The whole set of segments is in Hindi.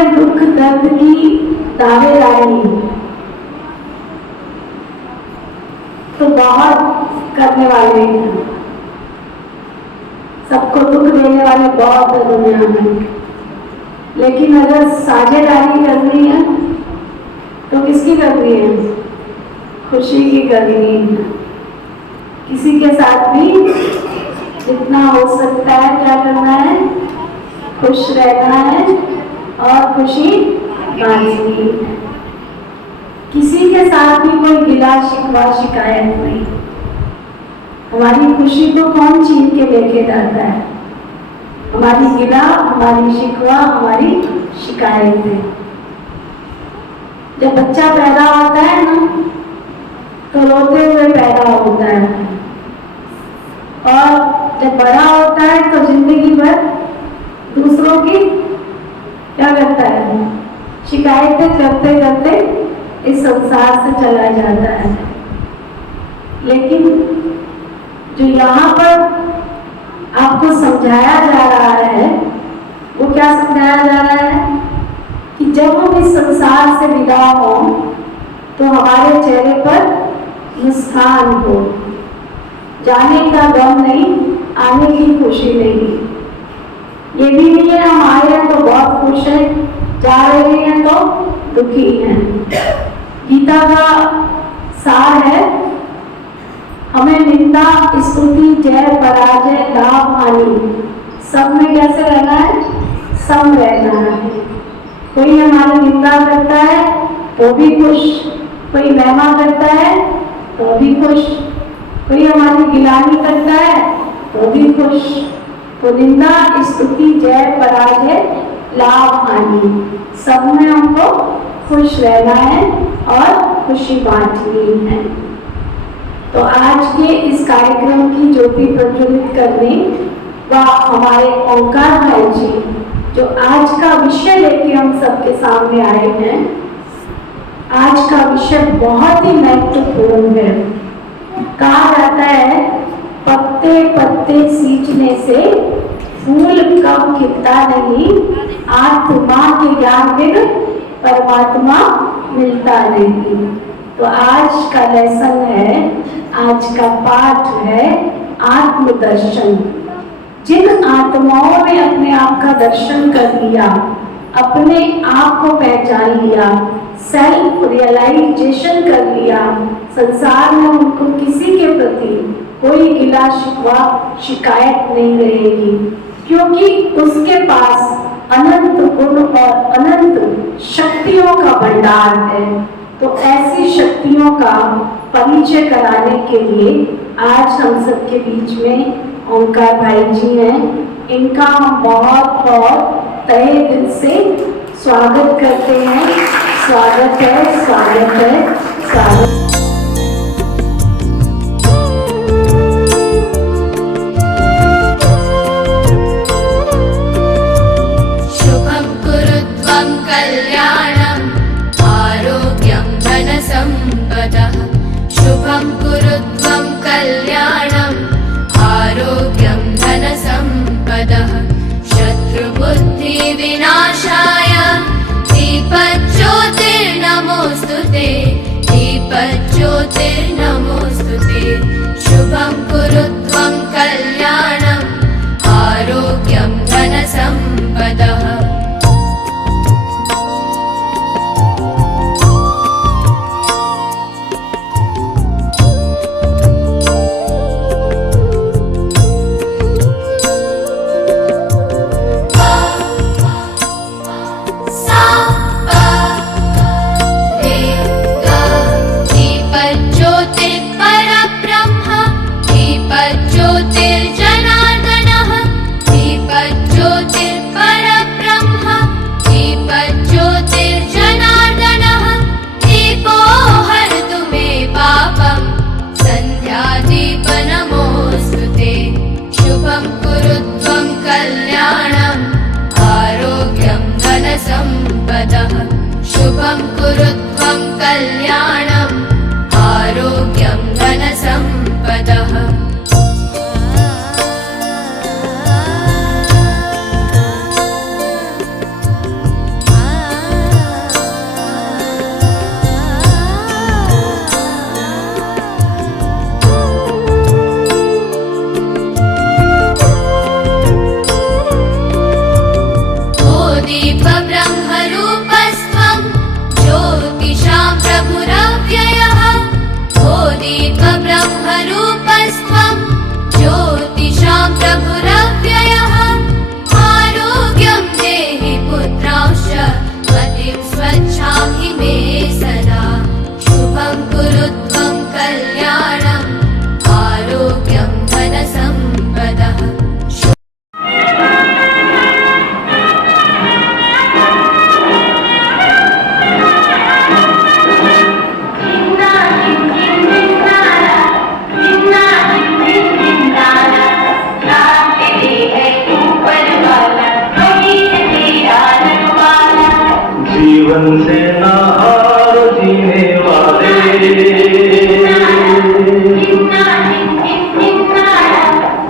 है दुख दर्द की दावेदारी, तो बहुत करने वाले हैं, सबको दुख देने वाले बहुत है दुनिया में। लेकिन अगर साझेदारी करनी है तो किसकी करनी है? खुशी की करनी है। किसी के साथ भी जितना हो सकता है क्या करना है? खुश रहना है और खुशी बांटनी है। किसी के साथ भी कोई गिला शिकवा शिकायत नहीं। हमारी खुशी तो कौन छीन के लेके जाता है? हमारी गिला, हमारी शिकवा, हमारी शिकायतें। जब बच्चा पैदा होता है ना तो रोते हुए पैदा होता है, और जब बड़ा होता है तो जिंदगी भर दूसरों की क्या करता है? शिकायतें करते करते इस संसार से चला जाता है। लेकिन जो यहाँ पर आपको समझाया जा रहा है वो क्या समझाया जा रहा है? कि जब हम इस संसार से विदा हो तो हमारे चेहरे पर मुस्कान हो। जाने का गम नहीं, आने की खुशी नहीं। ये भी नहीं है हम आए हैं तो बहुत खुश हैं, जा रहे हैं तो दुखी हैं। गीता का सार है, हमें निंदा स्तुति जय पराजय लाभ हानि सब में कैसे रहना है? सम रहना है। कोई हमारी निंदा करता है तो भी खुश, कोई महिमा करता है तो भी खुश, कोई हमारी गिलानी करता है तो भी खुश। तो निंदा स्तुति जय पराजय लाभ हानि सब में हमको खुश रहना है और खुशी बांटनी है। तो आज के इस कार्यक्रम की ज्योति प्रज्वलित करने व हमारे ओंकार भाई जी जो आज का विषय लेके हम सबके सामने आए हैं, आज का विषय बहुत ही महत्वपूर्ण है। कहा जाता है पत्ते पत्ते सींचने से फूल कब खिलता नहीं, आत्मा के ज्ञान बिन परमात्मा मिलता नहीं। तो आज का लेसन है, आज का पाठ है आत्मदर्शन। जिन आत्माओं ने अपने आप का दर्शन कर लिया, अपने आप को पहचान लिया, सेल्फ रियलाइजेशन कर लिया, संसार में उनको किसी के प्रति कोई गिला शिकवा शिकायत नहीं रहेगी, क्योंकि उसके पास अनंत गुण और अनंत शक्तियों का भंडार है। तो ऐसी शक्तियों का परिचय कराने के लिए आज हम सबके बीच में ओंकार भाई जी हैं। इनका हम बहुत बहुत तहे दिल से स्वागत करते हैं। स्वागत है, स्वागत है, स्वागत। शुभं कुरुत्वं कल्याणं आरोग्यं धनसम्पदः। शुभं कुरुत्वं कल्याणं आरोग्यं धनसम्पदः। शत्रुबुद्धि विनाशाय दीपज्योतिर्नमोस्तुते, दीपज्योतिर्नमोस्तुते। शुभं कुरुत्वं कल्याणं आरोग्यं धनसम्पदः। शुभं कुरुत्वं कल्याणं आरोग्यं धनसम्पदः। जीवन से ना हारो जीने वाले,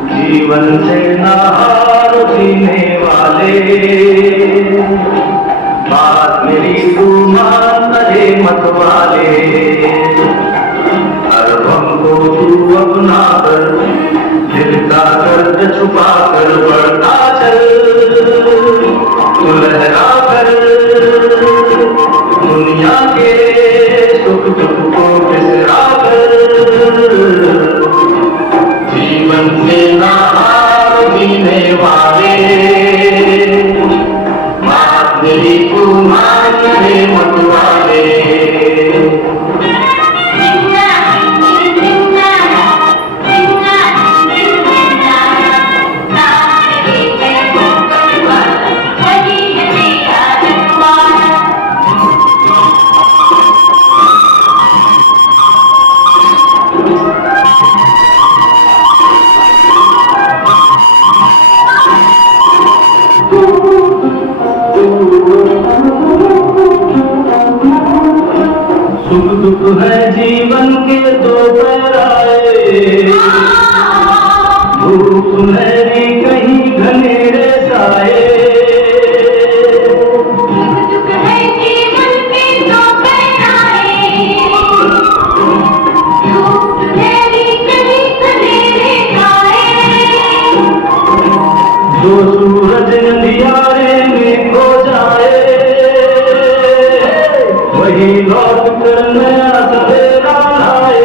जीवन से ना हारो जीने वाले, बात मेरी तू मान रहे मत वाले, हर गम को तू अपना कर, दिल का दर्द छुपा कर बढ़ता चल, तू लहरा कर दुनिया के सुख दुख को बिसरा कर, जीवन से ना हारो जीने वाले, बात मेरी तू मान रहे मत वाले। सुख दुख है जीवन के दो पहराए, धूप सुनहरी कहीं घनेरे साए, दुख है जीवन के दो पहराए, धूप सुनहरी कहीं घनेरे साए, जो सूरज अंधियारे में खो जाए, वही लौट कर नया सवेरा आए,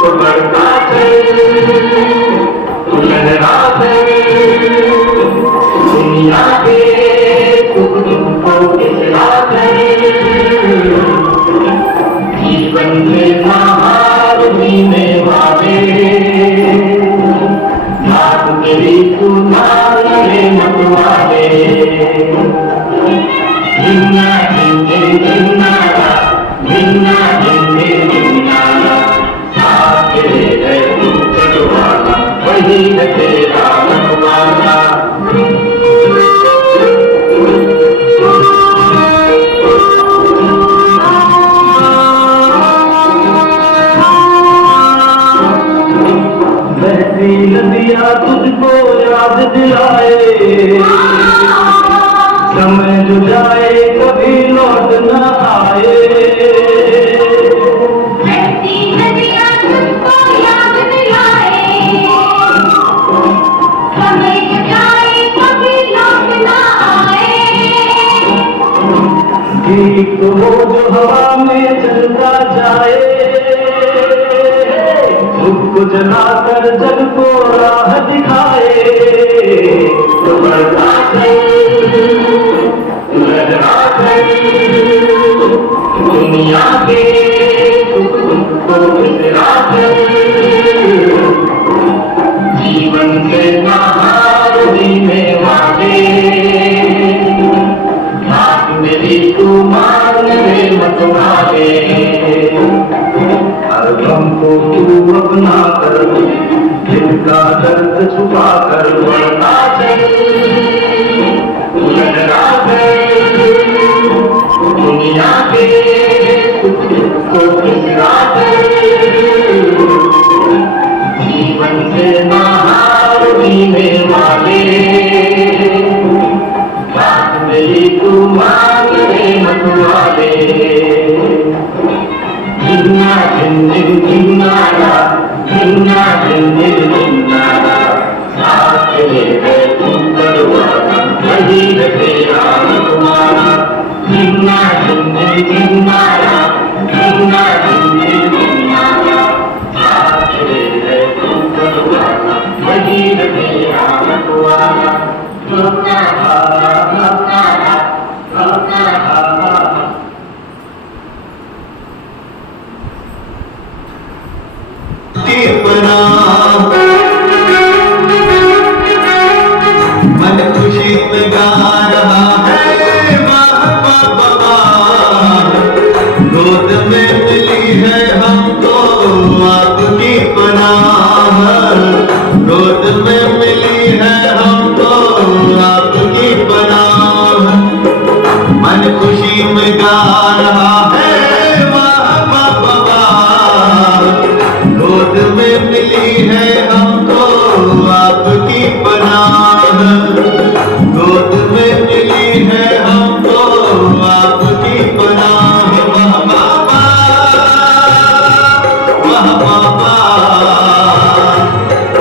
तो बढ़ता चल, तो लहरा चल, दुनिया के सुख दुख को बिसरा चल, जीवन से ना हारो जीने वाले, बात मेरी तू मान रहे मत वाले। भिन्ना भिन्ने भिन्नारा, भिन्ना भिन्ने भिन्नारा, साथ तेरे है तू चलवाना, वही है तेरा रखवाला। बहती नदियाँ तुझको याद दिलाए, समय जो जाए कभी लौट न आए, बहती नदियाँ तुझको याद दिलाए, समय जो जाए कभी लौट न आए, गीत वो जो हवा में चलता जाए, खुद को जलाकर जग को राह दिखाए, तो बढ़ता चल, लहरा चल, दुनिया के सुख दुख को बिसरा चल, जीवन से ना हारो जीने वाले, बात मेरी तू मान रहे मत वाले, हर गम को तू अपना कर, दिल का दर्द छुपा कर बढ़ता चल, लहरा चल, दुनिया के सुख दुख को बिसरा चल, जीवन से ना हारो जीने वाले, बात मेरी तू मान रहे मत वाले। भिन्ना भिन्ने भिन्नारा, भिन्ना भिन्ने भिन्नारा, साथ तेरे है तू चलवाना, वही है तेरा रखवाला। भिन्ना भिन्ने भिन्नारा, भिन्ना भिन्ने भिन्नारा, साथ तेरे है तू चलवाना, वही है तेरा रखवाला। अपना मन खुशी में गा रहा है, वाह वाह वाह, गोद में मिली है हमको आपकी पनाह, गोद में मिली है हमको आपकी पनाह, मन खुशी गा रहा है वाह वाह वाह वाह। गोद में मिली है हमको आपकी पनाह, गोद में मिली है हमको आपकी पनाह। वाह वाह वाह वाह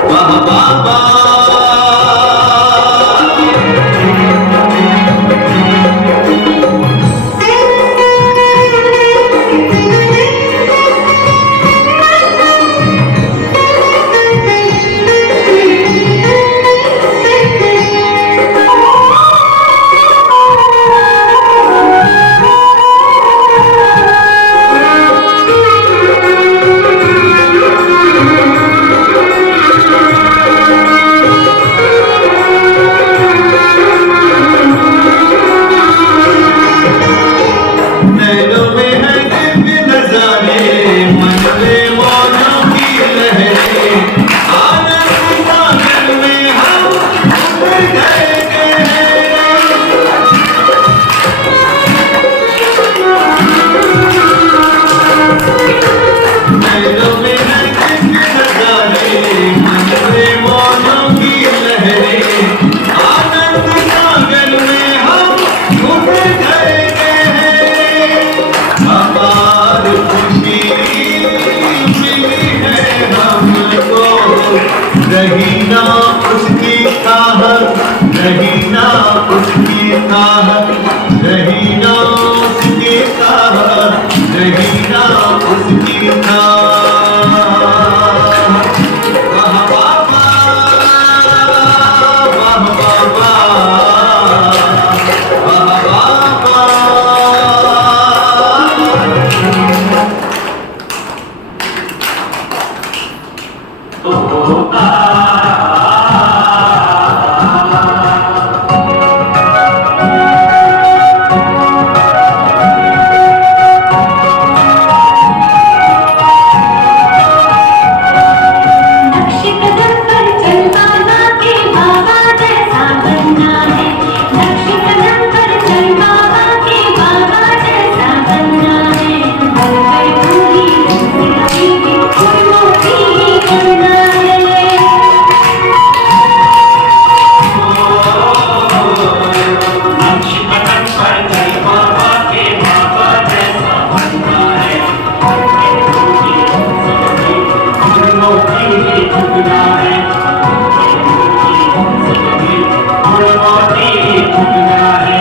वाह वाह वाह वाह। नैनों में है दिव्य नजारे, मन में मौजों की लहरें, आनंद सागर में हम उतर गए नैनों में है दिव्य नजारे, मन में मौजों की लहरें, आनंद सागर में हम उतर गए। अपार खुशी मिली है हमको, रही ना उसकी चाहत, रही ना उसकी चाहत, रही ना उसकी चाहत, रही ना उसकी चाहत। वाह वाह वाह वाह वाह वाह वाह वाह। नक्श कदम पर चल बाबा के बाबा जैसा बनना है, नक्श कदम पर चल बाबा के बाबा जैसा बनना है। बनकर पूरी जिंदगी की कोई मोती ही बनना है। नक्श कदम पर चल बाबा के बाबा जैसा बनना है, मोती ही झुकना है, मोती ही झुकना है।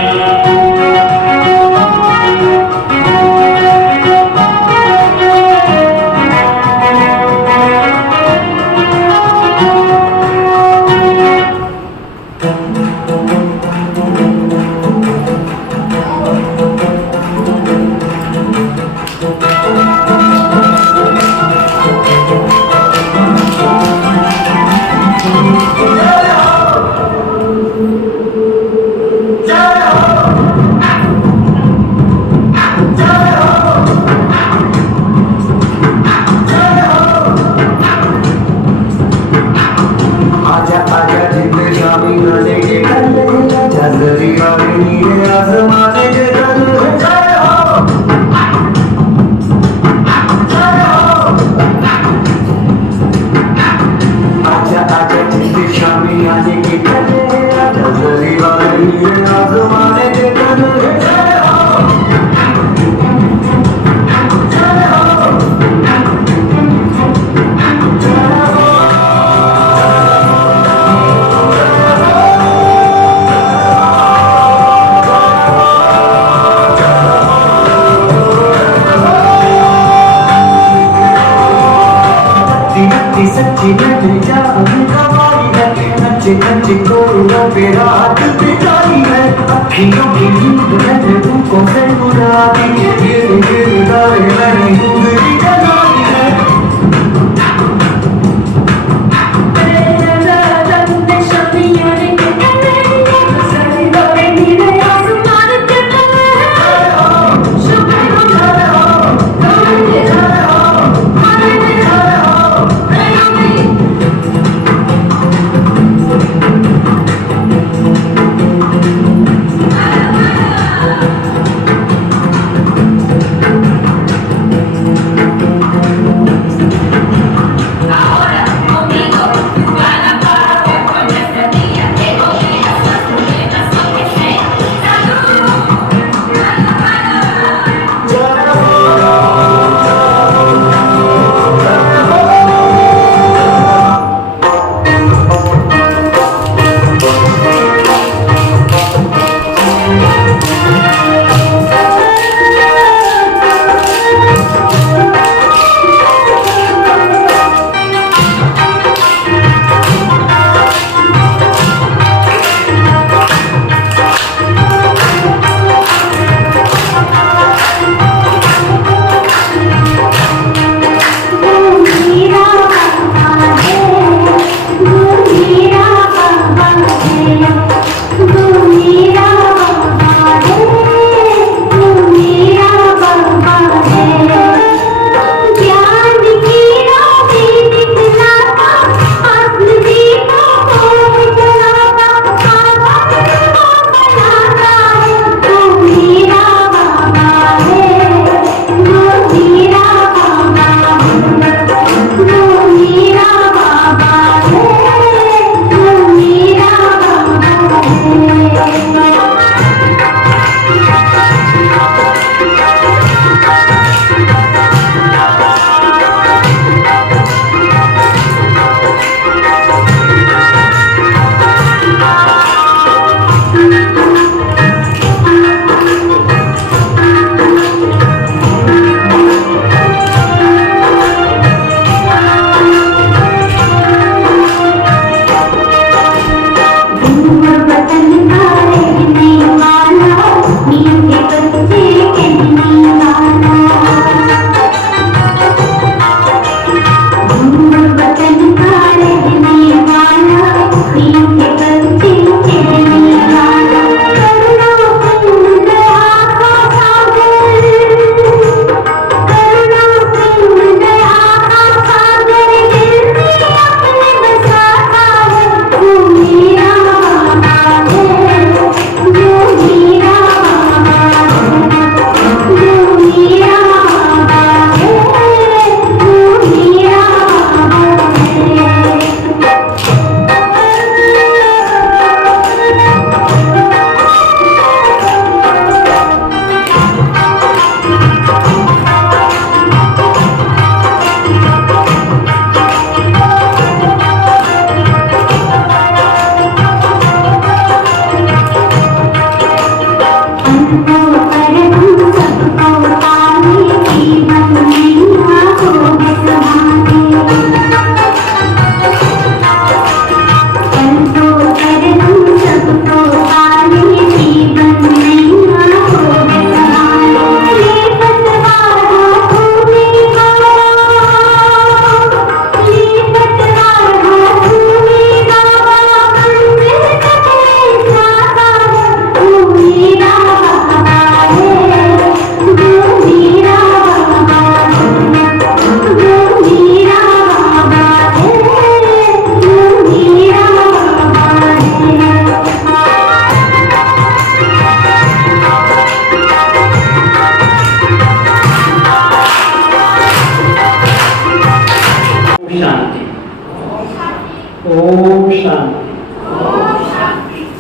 आजा आजा जिंदे शामी गाने के कल जल्दी वाली नीले आसमाने के कल। जय हो जय हो। आजा आजा जिंदे शामी गाने के कल जल्दी वाली नीले आसमाने के कल। जय हो जय हो। सच्ची नचली जानी कमाई है, नच्चे नच्चे कोरों पे रात बिताई है। अखियों की नींद मैंने तुमको से उड़ा दी, गिर गिर गाए मैंने उंगली जलाई है।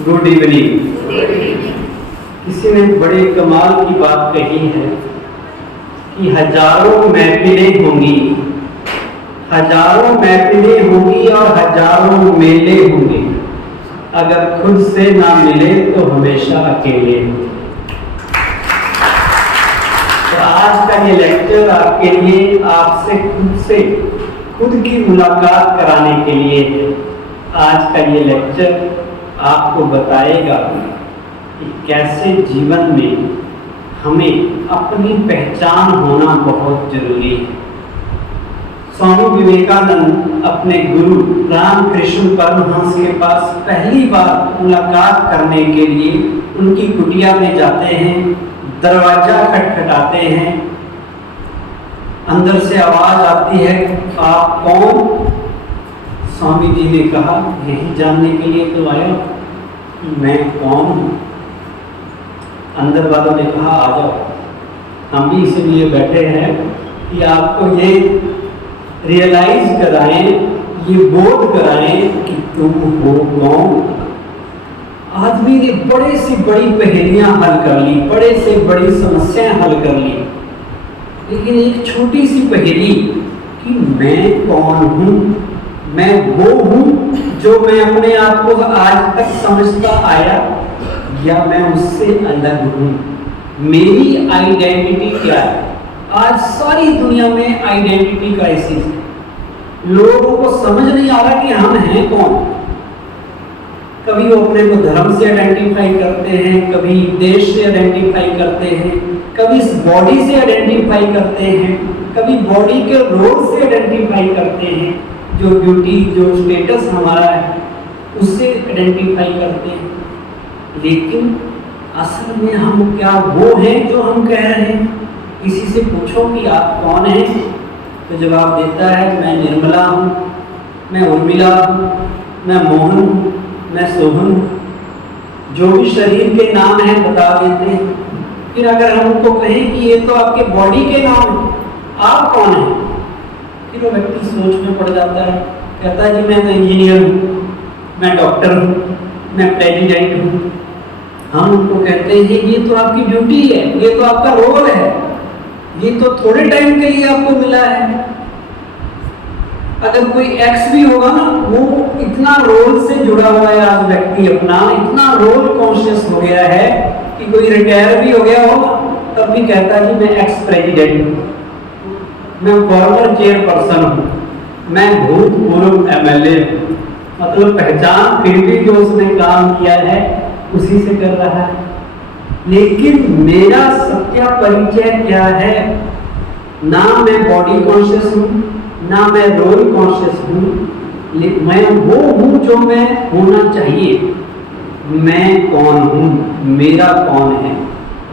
Good evening. किसी ने बड़े कमाल की बात कही है कि हजारों महफिलें होंगी, हजारों महफिलें होंगी और हजारों मेले होंगे, अगर खुद से ना मिले तो हमेशा अकेले होंगे। तो आज का ये लेक्चर आपके लिए, आपसे खुद की मुलाकात कराने के लिए है। आज का ये लेक्चर आपको बताएगा कि कैसे जीवन में हमें अपनी पहचान होना बहुत जरूरी है। स्वामी विवेकानंद अपने गुरु रामकृष्ण परमहंस के पास पहली बार मुलाकात करने के लिए उनकी कुटिया में जाते हैं। दरवाजा खटखटाते हैं, अंदर से आवाज आती है, आप कौन? स्वामी जी ने कहा, यही जानने के लिए तो आया कि मैं कौन हूं। अंदर वालों ने कहा, आ जाओ, हम भी इसीलिए बैठे हैं कि आपको ये रियलाइज कराएं, ये बोध कराएं कि तुम हो कौन। आदमी ने बड़े से बड़ी पहेलियां हल कर ली, बड़े से बड़ी समस्याएं हल कर ली, लेकिन एक छोटी सी पहेली कि मैं कौन हूं, मैं वो हूं जो मैं अपने आप को आज तक समझता आया या मैं उससे अलग हूं, मेरी आइडेंटिटी क्या है। आज सारी दुनिया में आइडेंटिटी क्राइसिस है। लोगों को समझ नहीं आ रहा कि हम हैं कौन। कभी वो अपने को धर्म से आइडेंटिफाई करते हैं, कभी देश से आइडेंटिफाई करते हैं, कभी इस बॉडी से आइडेंटिफाई करते हैं, कभी बॉडी के रोल से आइडेंटिफाई करते हैं, जो ड्यूटी, जो स्टेटस हमारा है उससे आइडेंटिफाई करते हैं। लेकिन असल में हम क्या वो हैं जो हम कह रहे हैं? किसी से पूछो कि आप कौन हैं, तो जवाब देता है, मैं निर्मला हूँ, मैं उर्मिला हूँ, मैं मोहन हूँ, मैं सोहन हूँ। जो भी शरीर के नाम हैं बता देते हैं। फिर अगर हम उनको कहें कि ये तो आपके बॉडी के नाम हैं, आप कौन हैं? फिर वो व्यक्ति सोच में पड़ जाता है, कहता है जी मैं तो इंजीनियर हूँ, मैं डॉक्टर हूँ, मैं प्रेसिडेंट हूँ। हम उनको कहते हैं ये तो आपकी ड्यूटी है, ये तो आपका रोल है, ये तो थोड़े टाइम के लिए आपको मिला है। अगर कोई एक्स भी होगा ना, वो इतना रोल से जुड़ा हुआ है, आज व्यक्ति अपना इतना रोल कॉन्शियस हो गया है कि कोई रिटायर भी हो गया हो तब भी कहता है जी मैं एक्स प्रेसिडेंट हूँ, मैं फॉर्मर चेयरपर्सन हूँ, मैं भूतपूर्व एमएलए हूँ। मतलब पहचान फिर भी जो उसने काम किया है उसी से कर रहा है। लेकिन मेरा सत्य परिचय क्या है? ना मैं बॉडी कॉन्शियस हूँ, ना मैं रोल कॉन्शियस हूँ, मैं वो हूँ जो मैं होना चाहिए। मैं कौन हूँ, मेरा कौन है,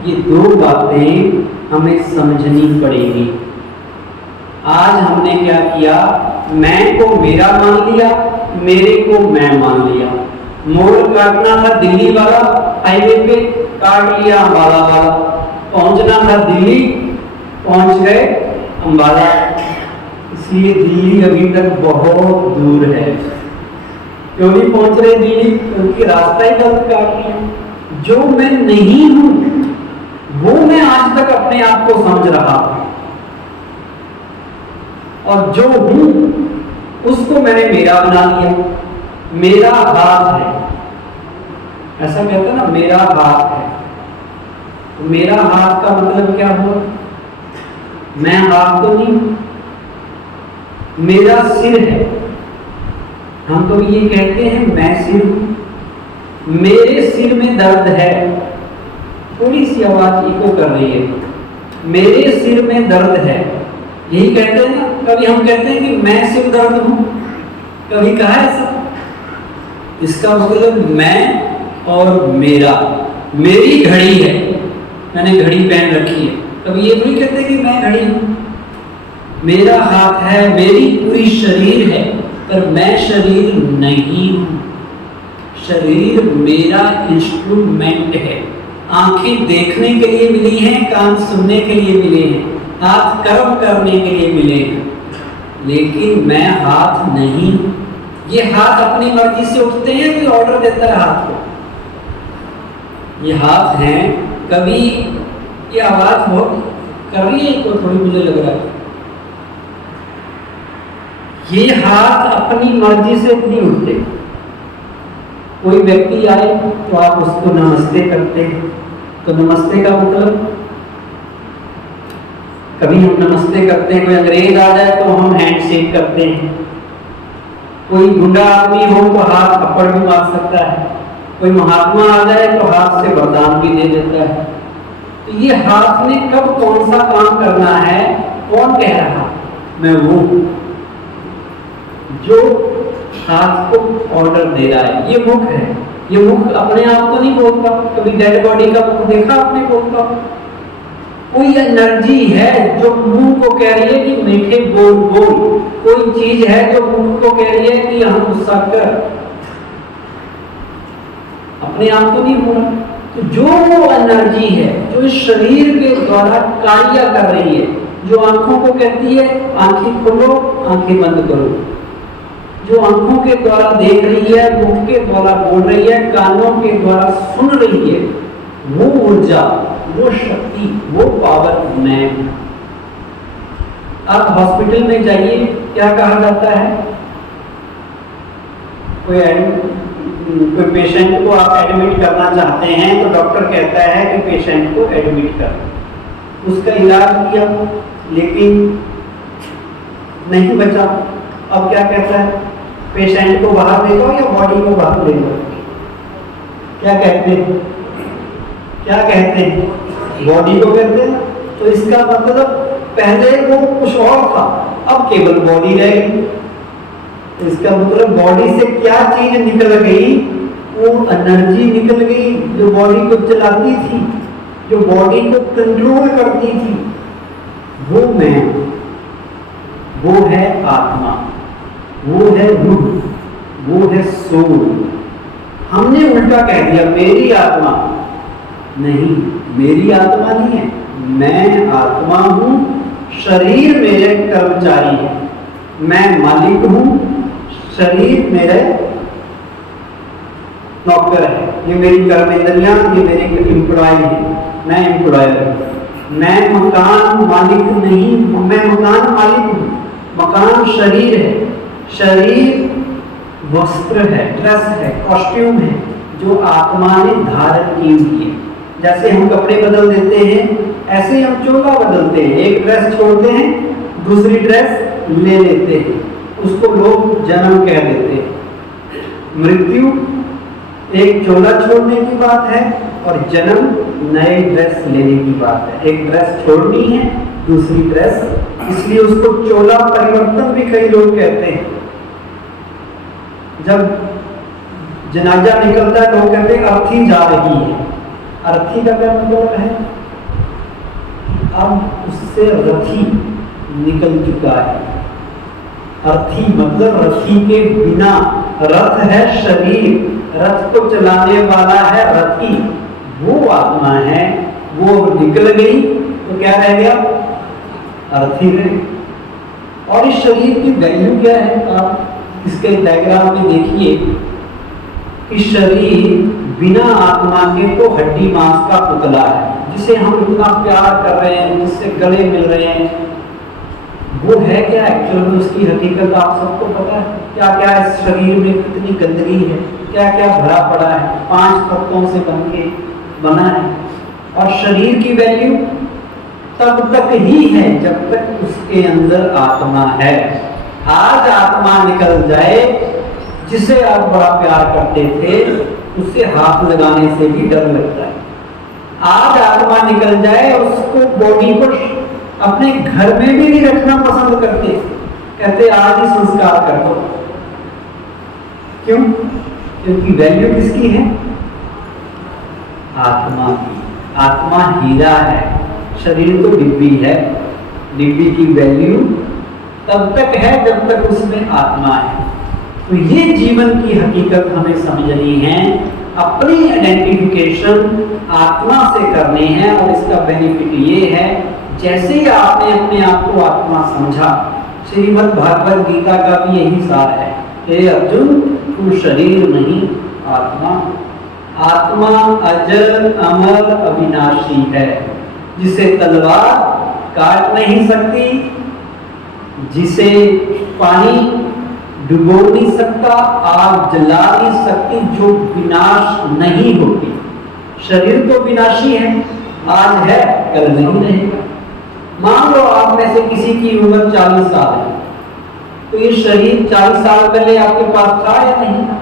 ये दो बातें हमें समझनी पड़ेगी। आज हमने क्या किया? मैं को मेरा मान लिया, मेरे को मैं मान लिया। मोड़ काटना था दिल्ली वाला, हाईवे पे काट लिया अम्बाला वाला। पहुंचना था दिल्ली, पहुंच गए अम्बाला। इसलिए दिल्ली अभी तक बहुत दूर है। क्यों नहीं पहुंच रहे दिल्ली? क्योंकि रास्ता ही गलत काट लिया। जो मैं नहीं हूं वो मैं आज तक अपने आप को समझ रहा हूं, और जो हूं उसको मैंने मेरा बना लिया। मेरा हाथ है, ऐसा कहते हैं ना, मेरा हाथ है। तो मेरा हाथ का मतलब क्या हुआ? मैं हाथ तो नहीं, मेरा सिर है। हम तो ये कहते हैं मैं सिर हूं, मेरे सिर में दर्द है। थोड़ी सी आवाज इको कर रही है, मेरे सिर में दर्द है। यही कहते हैं ना, कभी हम कहते हैं कि मैं सिर दर्द हूं, कभी कहा है ऐसा? इसका मतलब मैं और मेरा, मेरी घड़ी है, मैंने घड़ी पहन रखी है। कभी ये भी कहते हैं कि मैं घड़ी हूं। मेरा हाथ है, मेरी पूरी शरीर है, पर मैं शरीर नहीं हूं। शरीर मेरा इंस्ट्रूमेंट है। आंखें देखने के लिए मिली हैं, कान सुनने के लिए मिले हैं, हाथ कर्म करने के लिए मिले हैं, लेकिन मैं हाथ नहीं। ये हाथ अपनी मर्जी से उठते हैं, कोई ऑर्डर देता है हाथ को, ये हाथ हैं, कभी ये आवाज बहुत कर रही है तो थोड़ी मुझे लग रहा है ये हाथ अपनी मर्जी से नहीं उठते। कोई व्यक्ति आए तो आप उसको नमस्ते करते हैं, तो नमस्ते का मतलब कभी हम नमस्ते करते हैं, कोई अंग्रेज आ जाए तो हम हैंडशेक करते हैं, कोई गुंडा आदमी हो तो हाथ थप्पड़ भी मार सकता है, कोई महात्मा आ जाए तो हाथ से वरदान भी दे देता है। तो ये हाथ ने कब कौन सा काम करना है, कौन कह रहा? मैं वो जो हाथ को ऑर्डर दे रहा है। ये मुख है, ये मुख अपने आप तो नहीं बोलता। कभी डेड बॉडी का मुख देखा आपने बोलता? कोई एनर्जी है जो मुंह को कह रही है कि मीठे बोल बोल, कोई चीज है जो मुंह को कह रही है कि यहाँ गुस्सा कर, अपने आप तो नहीं बोला। तो जो वो एनर्जी है जो इस शरीर के द्वारा कार्य कर रही है, जो आंखों को कहती है आंखें खोलो आंखें बंद करो, जो आंखों के द्वारा देख रही है, मुख के द्वारा बोल रही है, कानों के द्वारा सुन रही है, वो ऊर्जा, वो शक्ति, वो पावर मैं हूं। आप हॉस्पिटल में जाइए, क्या कहा जाता है? कोई पेशेंट को आप एडमिट करना चाहते हैं तो डॉक्टर कहता है कि पेशेंट को एडमिट कर। उसका इलाज किया लेकिन नहीं बचा। अब क्या कहता है? पेशेंट को बाहर ले जाओ या बॉडी को बाहर ले जाओ? क्या कहते हैं? क्या कहते हैं? बॉडी को कहते हैं। तो इसका मतलब पहले वो कुछ और था, अब केवल बॉडी रह गई। इसका मतलब बॉडी से क्या चीज निकल गई? वो एनर्जी निकल गई जो बॉडी को चलाती थी, जो बॉडी को कंट्रोल करती थी। वो मैं, वो है आत्मा, वो है रूह, वो है सोल। हमने उल्टा कह दिया मेरी आत्मा। नहीं, मेरी आत्मा नहीं है, मैं आत्मा हूं, शरीर मेरे कर्मचारी है, मैं मालिक हूं, शरीर मेरे नौकर है। ये मेरी कर्मेंद्रियां, ये मेरे एम्प्लॉय है, मैं एम्प्लॉयर हूं। मैं मकान मालिक नहीं, मैं मकान मालिक हूं। मकान शरीर है, शरीर वस्त्र है, ड्रेस है, कॉस्ट्यूम है जो आत्मा ने धारण की हुई है। जैसे हम कपड़े बदल देते हैं ऐसे ही हम चोला बदलते हैं, एक ड्रेस छोड़ते हैं दूसरी ड्रेस ले लेते हैं, उसको लोग जन्म कह देते हैं। मृत्यु एक चोला छोड़ने की बात है और जन्म नए ड्रेस लेने की बात है। एक ड्रेस छोड़नी है दूसरी ड्रेस, इसलिए उसको चोला परिवर्तन भी कई लोग कहते हैं। जब जनाजा निकलता है लोग कहते हैं अर्थी जा रही है। अर्थी का क्या मतलब है? अब उससे रथी निकल चुका है। अर्थी मतलब रथी के बिना। रथ है शरीर, रथ को चलाने वाला है रथी, वो आत्मा है। वो निकल गई तो क्या रह गया? अर्थी रह गई। और इस शरीर की वैल्यू क्या है? आप इसके डायग्राम में देखिए कि शरीर बिना आत्मा के तो हड्डी मांस का पुतला है, जिसे हम इतना प्यार कर रहे हैं, जिससे गले मिल रहे हैं। वो है क्या एक्चुअल में? उसकी हकीकत आप सबको पता है। क्या क्या इस शरीर में कितनी गंदगी है, क्या क्या भरा पड़ा है, 5 तत्वों से बना है। और शरीर की वैल्यू तब तक ही है जब तक उसके अंदर आत्मा है। आज आत्मा निकल जाए, जिसे आप बड़ा प्यार करते थे उससे हाथ लगाने से भी डर लगता है। आज आत्मा निकल जाए, उसको बॉडी को अपने घर में भी नहीं रखना पसंद करते, कहते आज ही संस्कार कर दो। क्यों? क्योंकि वैल्यू किसकी है? आत्मा की। आत्मा हीरा है, शरीर तो डिब्बी है। डिब्बी की वैल्यू तब तक है जब तक उसमें आत्मा है। तो ये जीवन की हकीकत हमें समझनी है। अपनी आइडेंटिफिकेशन आत्मा से करनी है और इसका बेनिफिट ये है, जैसे ही आपने अपने आप को आत्मा समझा, श्रीमद् भागवत गीता का भी यही सार है, हे अर्जुन तू शरीर नहीं आत्मा। आत्मा अजर अमर अविनाशी है, जिसे तलवार काट नहीं सकती, जिसे पानी डुबो नहीं सकता, आग जला नहीं सकती, जो विनाश नहीं होती। शरीर तो विनाशी है, आज है कल नहीं रहेगा। मान लो आप में से किसी की उम्र 40 साल है, तो ये शरीर 40 साल पहले आपके पास था या नहीं था?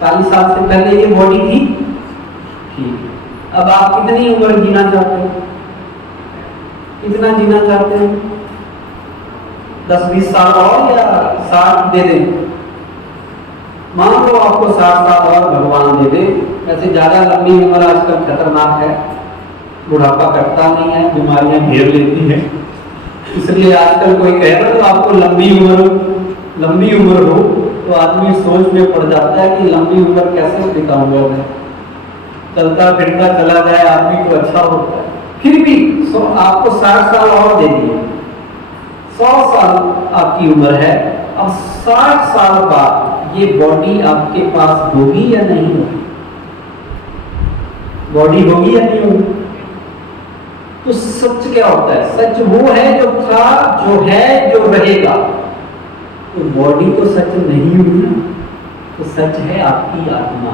40 साल से पहले ये बॉडी थी, ठीक। अब आप कितनी उम्र जीना चाहते हो? कितना जीना चाहते हो? 10-20 साल और या 60 दे दें? मान लो आपको 60 साल और भगवान दे दे। ऐसे ज्यादा लंबी उम्र आजकल खतरनाक है, बुढ़ापा कटता नहीं है, बीमारियां घेर लेती है। इसलिए आजकल कोई कह रहा तो आपको लंबी उम्र हो तो आदमी सोच में पड़ जाता है कि लंबी उम्र कैसे बिताऊंगा मैं। चलता फिरता चला जाए आदमी तो अच्छा होता है। फिर भी आपको 60 साल और दे दिए, 100 साल आपकी उम्र है। अब 60 साल बाद ये बॉडी आपके पास होगी या नहीं होगी? बॉडी होगी या नहीं होगी? तो सच क्या होता है? सच वो है जो था, जो है, जो रहेगा। तो बॉडी तो सच नहीं हुई ना, तो सच है आपकी आत्मा,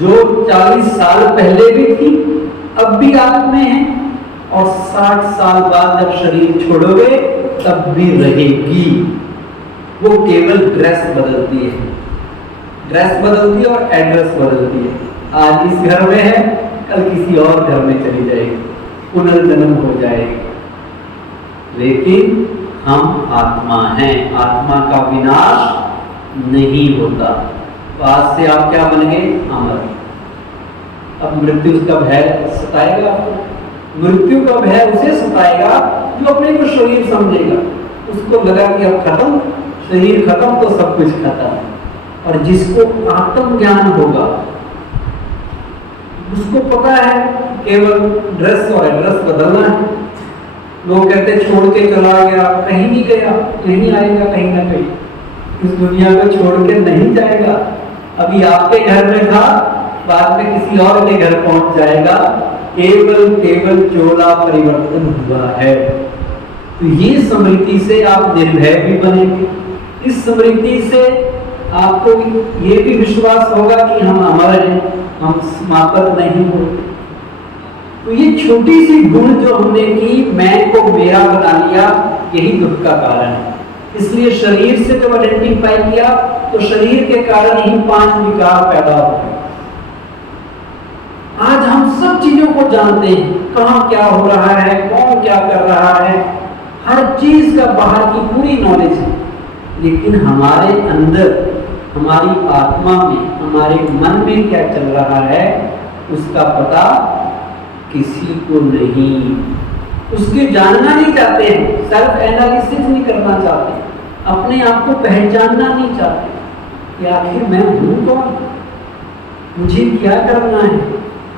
जो 40 साल पहले भी थी, अब भी आप में है, और 60 साल बाद जब शरीर छोड़ोगे तब भी रहेगी। वो केवल ड्रेस बदलती है, और एड्रेस बदलती है। आज इस घर में है, कल किसी और घर में चली जाएगी, पुनर्जन्म हो जाएगी। लेकिन हम आत्मा हैं, आत्मा का विनाश नहीं होता। तो आज से आप क्या बन गए? अमर। अब मृत्यु का भय सताएगा आपको। मृत्यु का भय उसे सताएगा जो अपने को शरीर समझेगा। उसको लगा कि अब खत्म, शरीर खत्म तो सब कुछ खत्म है। और जिसको आत्म ज्ञान होगा, उसको पता है केवल ड्रेस और एड्रेस बदलना है। लोग कहते छोड़ के चला गया, कहीं नहीं गया, यहीं आएगा कहीं ना कहीं। इस दुनिया को छोड़ के नहीं जाएगा। अभी आपके घर में था, बाद में किसी और के घर पहुंच जाएगा। केवल चोला परिवर्तन हुआ है। तो ये स्मृति से आप निर्भय भी बनेंगे। इस स्मृति से आपको ये भी विश्वास होगा कि हम अमर हैं, हम समाप्त नहीं होते। तो ये छोटी सी गुण जो हमने की, मैं को मेरा बना लिया, यही दुख का कारण है। इसलिए शरीर से जब आइडेंटिफाई किया तो शरीर के कारण ही 5 विकार पैदा हुए। आज हम सब चीजों को जानते हैं, कहाँ क्या हो रहा है, कौन क्या कर रहा है, हर चीज का बाहर की पूरी नॉलेज है। लेकिन हमारे अंदर, हमारी आत्मा में, हमारे मन में क्या चल रहा है, उसका पता किसी को नहीं। उसके जानना नहीं चाहते हैं, सेल्फ एनालिसिस नहीं करना चाहते, अपने आप को पहचानना नहीं चाहते कि आखिर मैं हूं कौन, मुझे क्या करना है,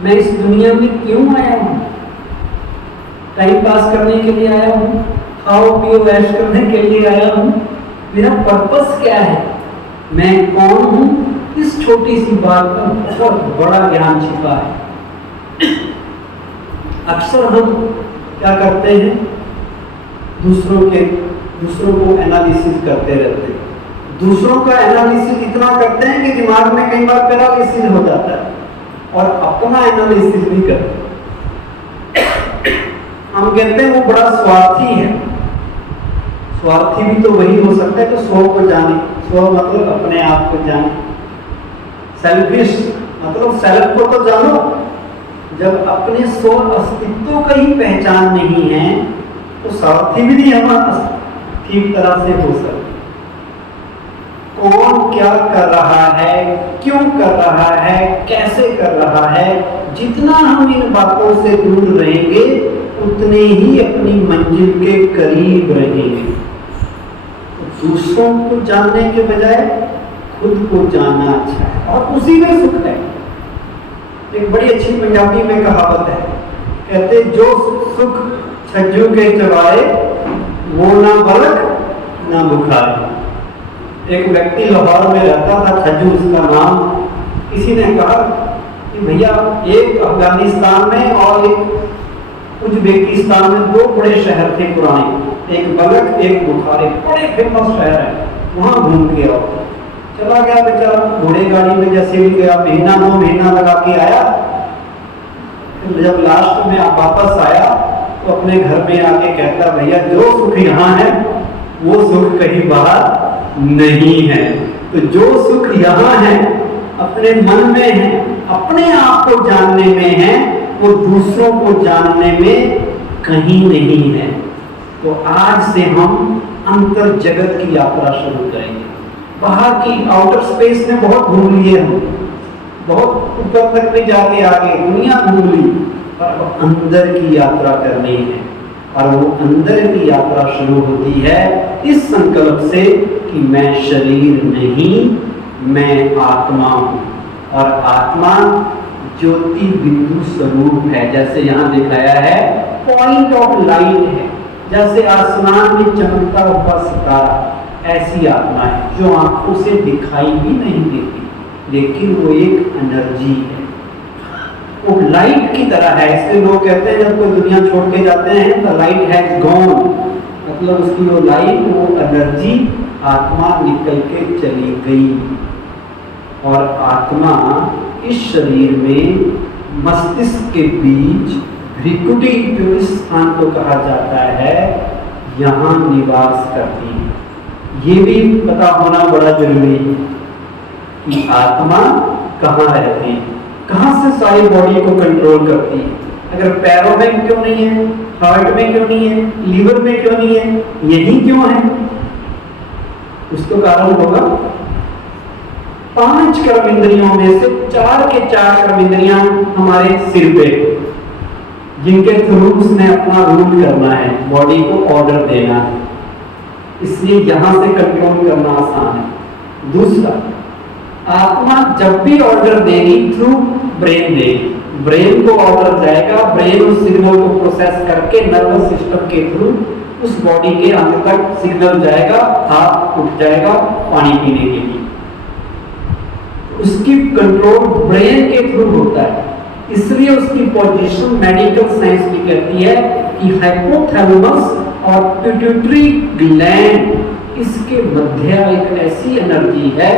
मैं इस दुनिया में क्यों आया हूं? टाइम पास करने के लिए आया हूं, खाओ पियो ऐश करने के लिए आया हूं? मेरा पर्पस क्या है, मैं कौन हूं? इस छोटी सी बात का बहुत बड़ा ज्ञान छिपा है। अक्सर हम क्या करते हैं, दूसरों को एनालिसिस करते रहते हैं। दूसरों का एनालिसिस इतना करते हैं कि दिमाग में कई बार पैरालिसिस हो जाता है, और अपना एनालिसिस नहीं करते। हम कहते हैं वो बड़ा स्वार्थी है। स्वार्थी भी तो वही हो सकता है जो स्व को जाने। स्व मतलब अपने आप को जाने। सेल्फिश मतलब सेल्फ को तो जानो। जब अपने स्व अस्तित्व का ही पहचान नहीं है तो स्वार्थी भी नहीं हमारा ठीक तरह से हो सकता। कौन क्या कर रहा है, क्यों कर रहा है, कैसे कर रहा है, जितना हम इन बातों से दूर रहेंगे उतने ही अपनी मंजिल के करीब रहेंगे। तो दूसरों को जानने के बजाय खुद को जानना अच्छा है, और उसी में सुख है। एक बड़ी अच्छी पंजाबी में कहावत है, कहते जो सुख छज्जू के चबाए वो ना बलक ना बुखार। एक व्यक्ति लाहौर में रहता था, छज्जू उसका नाम। किसी ने कहा कि भैया एक अफगानिस्तान में और एक उज्बेकिस्तान में दो बड़े शहर थे पुराने, एक बलख एक बुखारे, बड़े फेमस शहर है, वहां घूम के आओ। चला गया बेचारा घोड़े गाड़ी में, जैसे भी गया महीना 2 महीना लगा के आया। फिर जब लास्ट में वापस आया तो अपने घर में आके कहता भैया जो सुख यहाँ है वो सुख कहीं बाहर नहीं है। तो जो सुख यहाँ है अपने मन में है, अपने आप को जानने में है, वो दूसरों को जानने में कहीं नहीं है। तो आज से हम अंतर जगत की यात्रा शुरू करेंगे। बाहर की आउटर स्पेस में बहुत घूम लिए हम, बहुत ऊपर तक भी जाके आगे दुनिया घूम ली, पर अब अंदर की यात्रा करनी है। और वो अंदर की यात्रा शुरू होती है इस संकल्प से कि मैं शरीर नहीं, मैं आत्मा हूँ। और आत्मा ज्योति बिंदु स्वरूप है, जैसे यहाँ दिखाया है पॉइंट ऑफ लाइट है, जैसे आसमान में चमकता हुआ सितारा, ऐसी आत्मा है जो आंखों से दिखाई भी नहीं देती, लेकिन वो एक एनर्जी है, वो लाइट की तरह है। इसलिए लोग कहते हैं जब कोई दुनिया छोड़ के जाते हैं तो लाइट हैज गॉन, मतलब उसकी वो लाइट, वो एनर्जी, आत्मा निकल के चली गई। और आत्मा इस शरीर में मस्तिष्क के बीच भ्रिकुटी, जो इस स्थान को कहा जाता है, यहाँ निवास करती है। ये भी पता होना बड़ा जरूरी है कि आत्मा कहाँ रहती है, कहाँ से सारी बॉडी को कंट्रोल करती है। अगर पैरों में क्यों नहीं है, हार्ट में क्यों नहीं है, लीवर में क्यों नहीं है, यही क्यों है? उसका कारण होगा 5 कर्म इंद्रियों में से 4 के 4 कर्म इंद्रियां हमारे सिर पे, जिनके थ्रू उसने अपना रूल करना है, बॉडी को ऑर्डर देना है, इसलिए यहां से कंट्रोल करना आसान है। दूसरा, आत्मा जब भी ऑर्डर देगी थ्रू ब्रेन देगी, ब्रेन को ऑर्डर जाएगा, ब्रेन उस सिग्नल को प्रोसेस करके नर्वस सिस्टम के थ्रू उस बॉडी के अंत तक सिग्नल जाएगा, हाथ उठ जाएगा पानी पीने के लिए। उसकी कंट्रोल ब्रेन के थ्रू होता है, इसलिए उसकी पोजीशन मेडिकल साइंस भी कहती है कि हाइपोथैलेमस और पिट्यूटरी ग्लैंड, इसके मध्य एक ऐसी एनर्जी है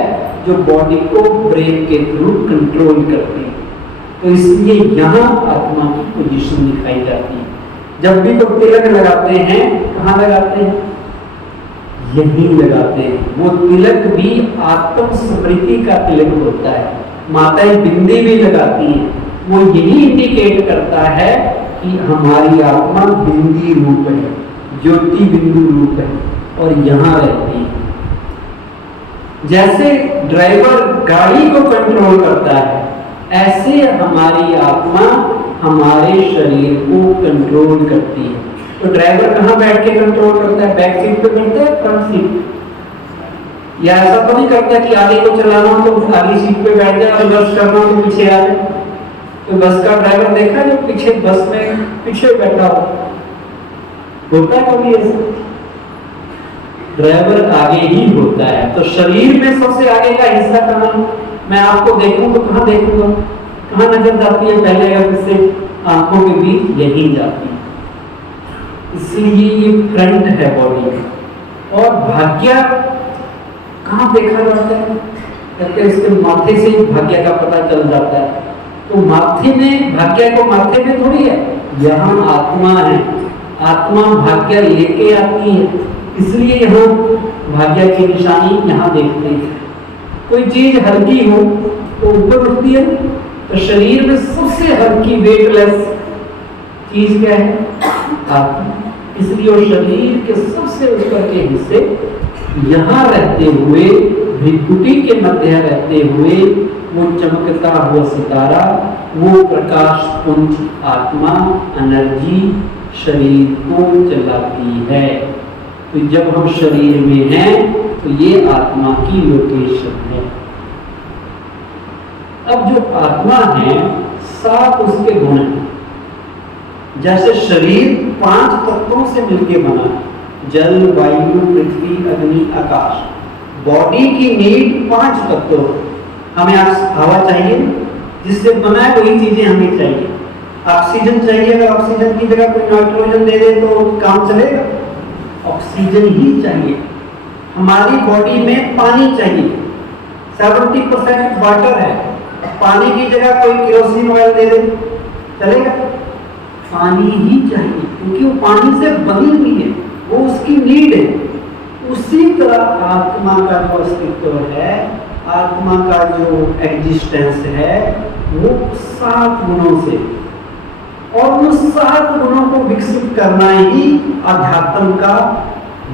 जो बॉडी को ब्रेन के थ्रू कंट्रोल करती है। तो इसलिए यहाँ आत्मा की पोजीशन दिखाई जाती है। जब भी तो तिलक लगाते हैं, कहाँ लगाते हैं? यही लगाते हैं। वो तिलक भी आत्म स्मृति का तिलक होता है। माताएं बिंदी भी लगाती हैं, वो यही इंडिकेट करता है कि हमारी आत्मा बिंदी रूप है, ज्योति बिंदु रूप है और यहाँ रहती है। जैसे ड्राइवर गाड़ी को कंट्रोल करता है, ऐसे हमारी आत्मा हमारे शरीर को कंट्रोल करती है। तो ड्राइवर कहाँ बैठ के कंट्रोल करता है? बैक सीट पे करता है, फ्रंट सीट? या ऐसा तो नहीं करता कि आगे को चलाना तो आगे सीट पे बैठ जाए और रिवर्स करना तो पीछे आ जाए। तो बस का ड्राइवर देखा जो पीछे बस में पीछे बैठा हो, होता है कभी ऐसा? ड्राइवर आगे ही होता है। तो शरीर में सबसे आगे का हिस्सा कहाँ? मैं आपको देखूं तो कहाँ देखूंगा? कहाँ नजर जाती है? पहले अगर इससे आंखों के बीच यही जाती है, इसलिए ये फ्रंट है बॉडी का। और भाग्य कहाँ देखा जाता है? कहते हैं इसके माथे से भाग्य का पता चल जाता है। तो माथे में, भाग्य को माथे में थोड़ी है, यहाँ आत्मा है। आत्मा भाग्य लेके आती है, इसलिए यहाँ भाग्य की निशानी यहाँ देखते हैं। कोई चीज हल्की हो तो ऊपर उठती है, तो शरीर में सबसे हल्की वेटलेस चीज क्या है? आत्मा। इसलिए वो शरीर के सबसे ऊपर के हिस्से यहाँ रहते हुए, भृकुटी के मध्य रहते हुए, वो चमकता हुआ सितारा, वो प्रकाश पुंज आत्मा एनर्जी शरीर को चलाती है। तो जब हम शरीर में हैं तो ये आत्मा की लोकेशन है। अब जो आत्मा है 7 उसके गुण हैं। जैसे शरीर 5 तत्वों से मिलकर बना, जल, वायु, पृथ्वी, अग्नि, आकाश। बॉडी की नीड 5 तत्व, हमें हवा चाहिए, जिससे बना है वही चीजें हमें चाहिए। ऑक्सीजन चाहिए, अगर ऑक्सीजन की जगह कोई नाइट्रोजन दे दे तो काम चलेगा? ऑक्सीजन ही चाहिए। हमारी बॉडी में पानी चाहिए, 70% वाटर है, पानी की जगह कोई केरोसिन ऑयल दे दे चलेगा? पानी ही चाहिए, क्योंकि वो पानी से बनी हुई है, वो उसकी नीड है। उसी तरह आत्मा का जो अस्तित्व है, आत्मा का जो एग्जिस्टेंस है, वो 7 गुणों से, और उन 7 गुणों को विकसित करना ही अध्यात्म का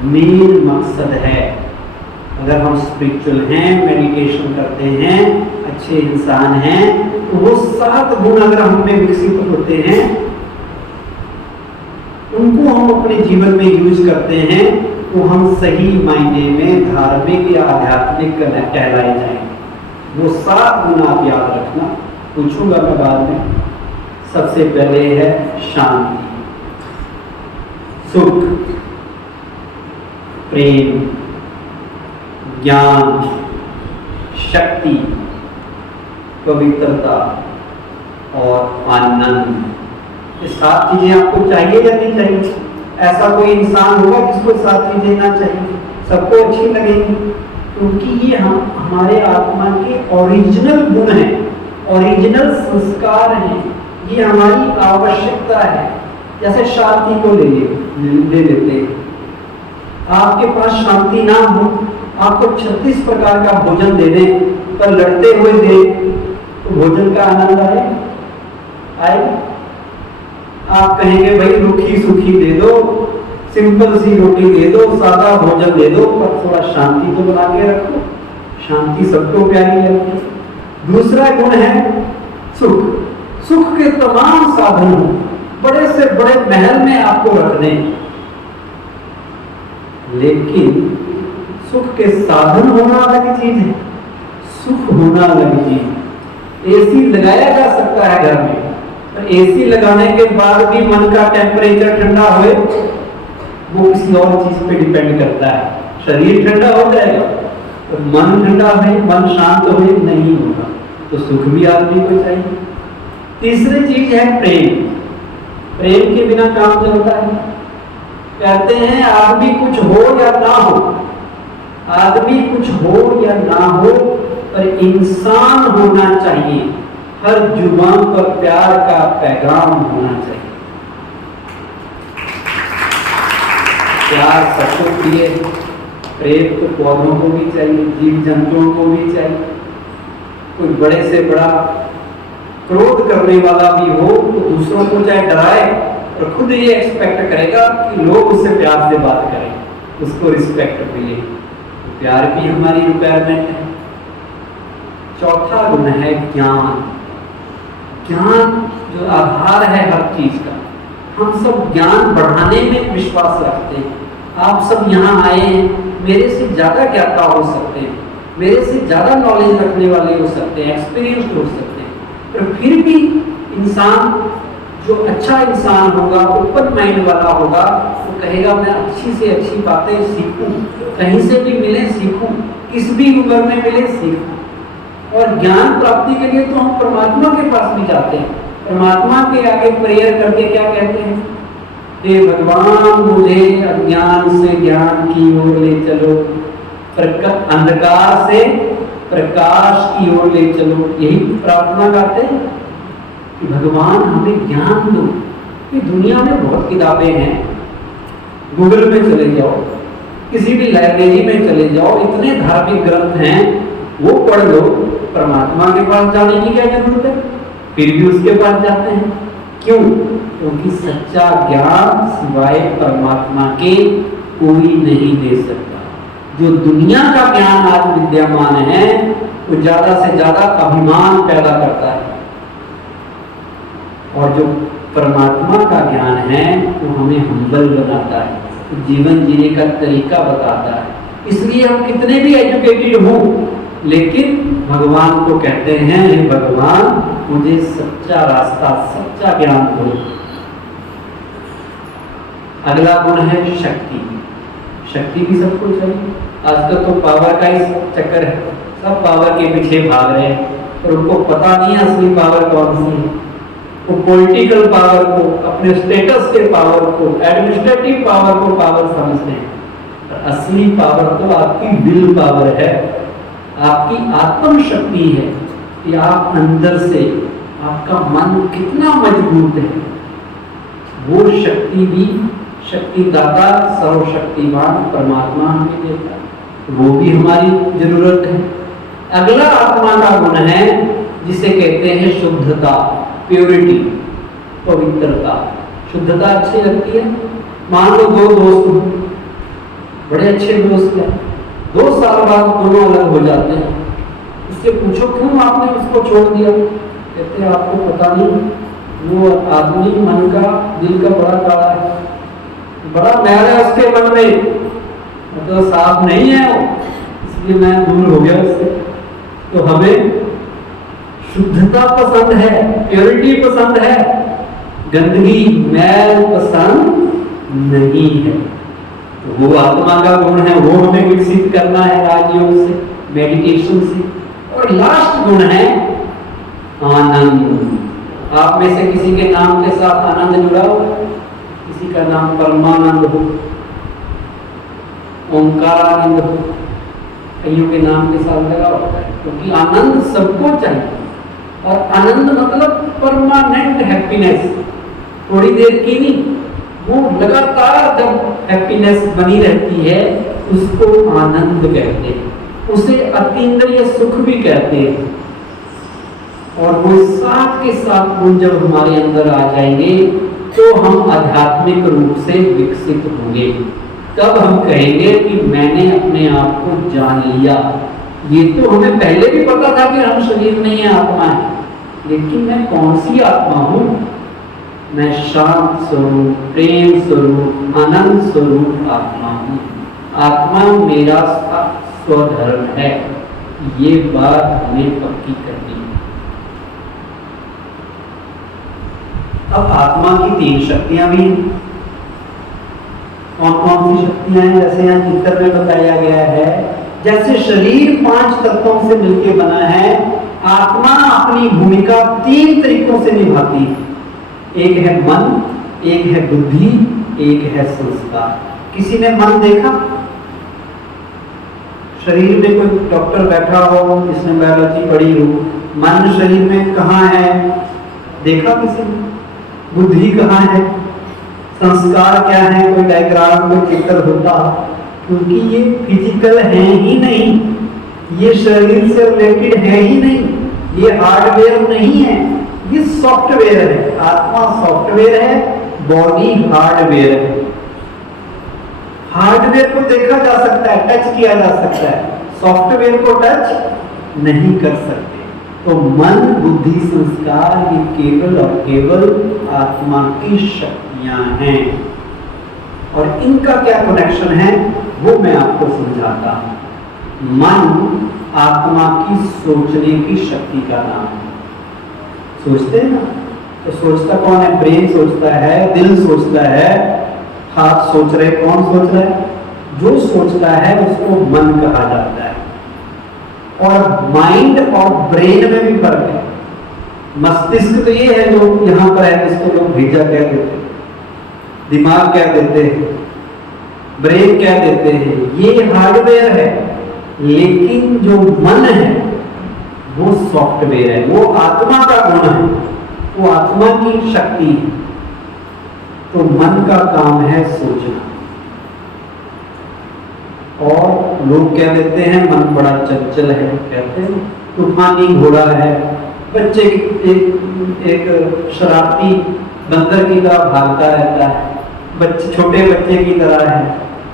मेन मकसद है। अगर हम स्पिरिचुअल हैं, मेडिटेशन करते हैं, अच्छे इंसान हैं, तो वो 7 गुण अगर हम में विकसित होते हैं, उनको हम अपने जीवन में यूज करते हैं, तो हम सही मायने में धार्मिक या आध्यात्मिक कहलाए जाएंगे। वो 7 गुण आप याद रखना, पूछूंगा मैं बाद में। सबसे पहले है शांति, सुख, प्रेम, ज्ञान, शक्ति, पवित्रता और आनंद। ये 7 चीजें आपको चाहिए या नहीं चाहिए? ऐसा कोई इंसान होगा जिसको 7 चीजें ना चाहिए? सबको अच्छी लगेंगी, क्योंकि ये हमारे आत्मा के ओरिजिनल गुण हैं, ओरिजिनल संस्कार हैं, ये हमारी आवश्यकता है। जैसे शांति को ले लेते हैं। आपके पास शांति ना हो, आपको 36 प्रकार का भोजन दे दें, पर लड़ते हुए दे, तो भोजन का आनंद आए? आप कहेंगे भाई रूखी सूखी दे दो, सिंपल सी रोटी दे दो, सादा भोजन दे दो, पर थोड़ा शांति तो बना के रखो। शांति सबको प्यारी लगती है। दूसरा गुण है सुख। सुख के तमाम साधन हो, बड़े से बड़े महल में आपको रख दें, लेकिन सुख के साधन होना अलग चीज है, सुख होना अलग चीज। एसी लगाया जा सकता है घर में, पर एसी लगाने के बाद भी मन का टेम्परेचर ठंडा होए, वो किसी और चीज पे डिपेंड करता है। शरीर ठंडा हो जाएगा, तो मन ठंडा है, मन शांत हो नहीं होगा, तो सुख भी आदमी को चाहिए। तीसरी चीज है प्रेम। प्रेम के बिना काम चलता है? कहते हैं आदमी कुछ हो या ना हो, आदमी कुछ हो या ना हो, पर इंसान होना चाहिए। हर जुबान पर प्यार का पैगाम होना चाहिए। प्यार सबको चाहिए, प्रेम तो पौधों को भी चाहिए, जीव जंतुओं को भी चाहिए। कोई बड़े से बड़ा क्रोध करने वाला भी हो, तो दूसरों को चाहे डराए, और खुद ये एक्सपेक्ट करेगा कि लोग उससे प्यार से बात करें, उसको रिस्पेक्ट मिले। तो प्यार भी हमारी रिक्वायरमेंट है। चौथा गुण है ज्ञान। ज्ञान जो आधार है हर चीज का। हम सब ज्ञान बढ़ाने में विश्वास रखते हैं। आप सब यहाँ आए हैं, मेरे से ज्यादा ज्ञाता हो सकते हैं, मेरे से ज्यादा नॉलेज रखने वाले हो सकते हैं, एक्सपीरियंस्ड हो सकते हैं, पर फिर भी इंसान जो अच्छा इंसान होगा, ओपन माइंड वाला होगा, वो कहेगा मैं अच्छी से अच्छी बातें सीखूं, कहीं से भी मिले सीखूं, किस भी उम्र में मिले सीखूं। और ज्ञान प्राप्ति के लिए तो हम परमात्मा के पास भी जाते हैं। परमात्मा के आगे प्रेयर करके क्या कहते हैं? हे भगवान, मुझे अज्ञान से ज्ञान की ओर ले चलो, अंधकार से प्रकाश की ओर ले चलो। यही प्रार्थना करते हैं कि भगवान हमें ज्ञान दो। कि दुनिया में बहुत किताबें हैं, गूगल में चले जाओ, किसी भी लाइब्रेरी में चले जाओ, इतने धार्मिक ग्रंथ हैं, वो पढ़ लो। परमात्मा के पास जाने की क्या जरूरत है? फिर भी उसके पास जाते हैं। क्यों? क्योंकि सच्चा ज्ञान सिवाय परमात्मा के कोई नहीं दे सकता। जो दुनिया का ज्ञान आज विद्यमान है, वो ज्यादा से ज्यादा अभिमान पैदा करता है, और जो परमात्मा का ज्ञान है वो हमें हम्बल बनाता है, तो जीवन जीने का तरीका बताता है। इसलिए हम कितने भी एजुकेटेड हो, लेकिन भगवान को कहते हैं हे भगवान, मुझे सच्चा रास्ता, सच्चा ज्ञान दो। अगला गुण है शक्ति। शक्ति भी सबको चाहिए। आजकल तो पावर का ही चक्कर है, सब पावर के पीछे भाग रहे हैं और उनको पता नहीं है असली पावर कौन सी है। वो पॉलिटिकल पावर को, अपने स्टेटस के पावर को, एडमिनिस्ट्रेटिव पावर को पावर समझते हैं। और असली पावर तो आपकी विल पावर है, आपकी आत्म शक्ति है कि आप अंदर से, आपका मन कितना मजबूत है। वो शक्ति भी शक्तिदाता सर्वशक्तिमान परमात्मा हमें देता है, वो भी हमारी जरूरत है। अगला आत्मा का गुण है जिसे कहते हैं शुद्धता, प्योरिटी, पवित्रता। शुद्धता अच्छी लगती है। मान लो दो दोस्त हो, बड़े अच्छे दोस्त हैं, 2 साल बाद दोनों अलग हो जाते हैं। उससे पूछो क्यों आपने उसको छोड़ दिया? कहते हैं आपको पता नहीं, वो आदमी मन का, दिल का बड़ा काला है, बड़ा मैल है उसके मन में, मतलब साफ नहीं है वो, इसलिए मैं दूर हो गया उससे। तो हमें शुद्धता पसंद है, प्योरिटी पसंद है, गंदगी मैल पसंद नहीं है। तो वो आत्मा का गुण है, वो हमें विकसित करना है राजयोग से, मेडिटेशन से। और लास्ट गुण है आनंद। आप में से किसी के नाम के साथ आनंद जुड़ा हो? किसी का नाम परमानंद हो, ओंकारानंद हो, कईयों के नाम के साथ लगा होता है, क्योंकि आनंद सबको चाहिए। और आनंद मतलब परमानेंट हैप्पीनेस, थोड़ी देर की नहीं, वो लगातार जब हैप्पीनेस बनी रहती है उसको आनंद कहते हैं। उसे अतीन्द्रिय सुख भी कहते हैं। और वो साथ के साथ गुण जब हमारे अंदर आ जाएंगे तो हम आध्यात्मिक रूप से विकसित होंगे। तब हम कहेंगे कि मैंने अपने आप को जान लिया। ये तो हमें पहले भी पता था कि हम शरीर नहीं है, आत्मा है, लेकिन मैं कौन सी आत्मा हूँ? मैं शांत स्वरूप, प्रेम स्वरूप, आनंद स्वरूप आत्मा हूँ। आत्मा मेरा स्वधर्म है। ये बात हमें पक्की करनी है। अब आत्मा की 3 शक्तियां भी हैं। कौन कौन सी शक्तियां हैं? जैसे यहाँ चित्र में बताया गया है, जैसे शरीर 5 तत्वों से मिलकर बना है, आत्मा अपनी भूमिका 3 तरीकों से निभाती है। एक है मन, एक है बुद्धि, एक है संस्कार। किसी ने मन देखा? शरीर में कोई डॉक्टर बैठा हो जिसने बायोलॉजी पढ़ी हो, मन शरीर में कहाँ है देखा किसी ने? बुद्धि कहाँ है? संस्कार क्या है? कोई डायग्राम, कोई चित्र होता, क्योंकि ये फिजिकल है ही नहीं, ये शरीर से रिलेटेड है ही नहीं, ये हार्डवेयर नहीं है, ये सॉफ्टवेयर है। आत्मा सॉफ्टवेयर है, बॉडी हार्डवेयर है। हार्डवेयर को देखा जा सकता है, टच किया जा सकता है, सॉफ्टवेयर को टच नहीं कर सकते। तो मन, बुद्धि, संस्कार ये केवल और केवल आत्मा की शक्तियां हैं। और इनका क्या कनेक्शन है वो मैं आपको समझाता हूं। मन आत्मा की सोचने की शक्ति का नाम है। सोचते हैं ना, तो सोचता कौन है? ब्रेन सोचता है, दिल सोचता है, हाथ सोच रहे। कौन सोच रहा है? जो सोचता है उसको मन कहा जाता है। और माइंड और ब्रेन में भी फर्क है। मस्तिष्क तो ये है जो यहाँ पर है, जिसको लोग भेजा कह देते हैं, दिमाग कह देते हैं, ब्रेन कह देते हैं, ये हार्डवेयर है। लेकिन जो मन है वो सॉफ्टवेयर है, वो आत्मा का गुण है, वो आत्मा की शक्ति है। तो मन का काम है सोचना। और लोग कह देते हैं मन बड़ा चंचल है, कहते हैं तूफानी घोड़ा है, बच्चे एक शरारती बंदर की तरह भागता रहता है, बच्चे छोटे बच्चे की तरह है।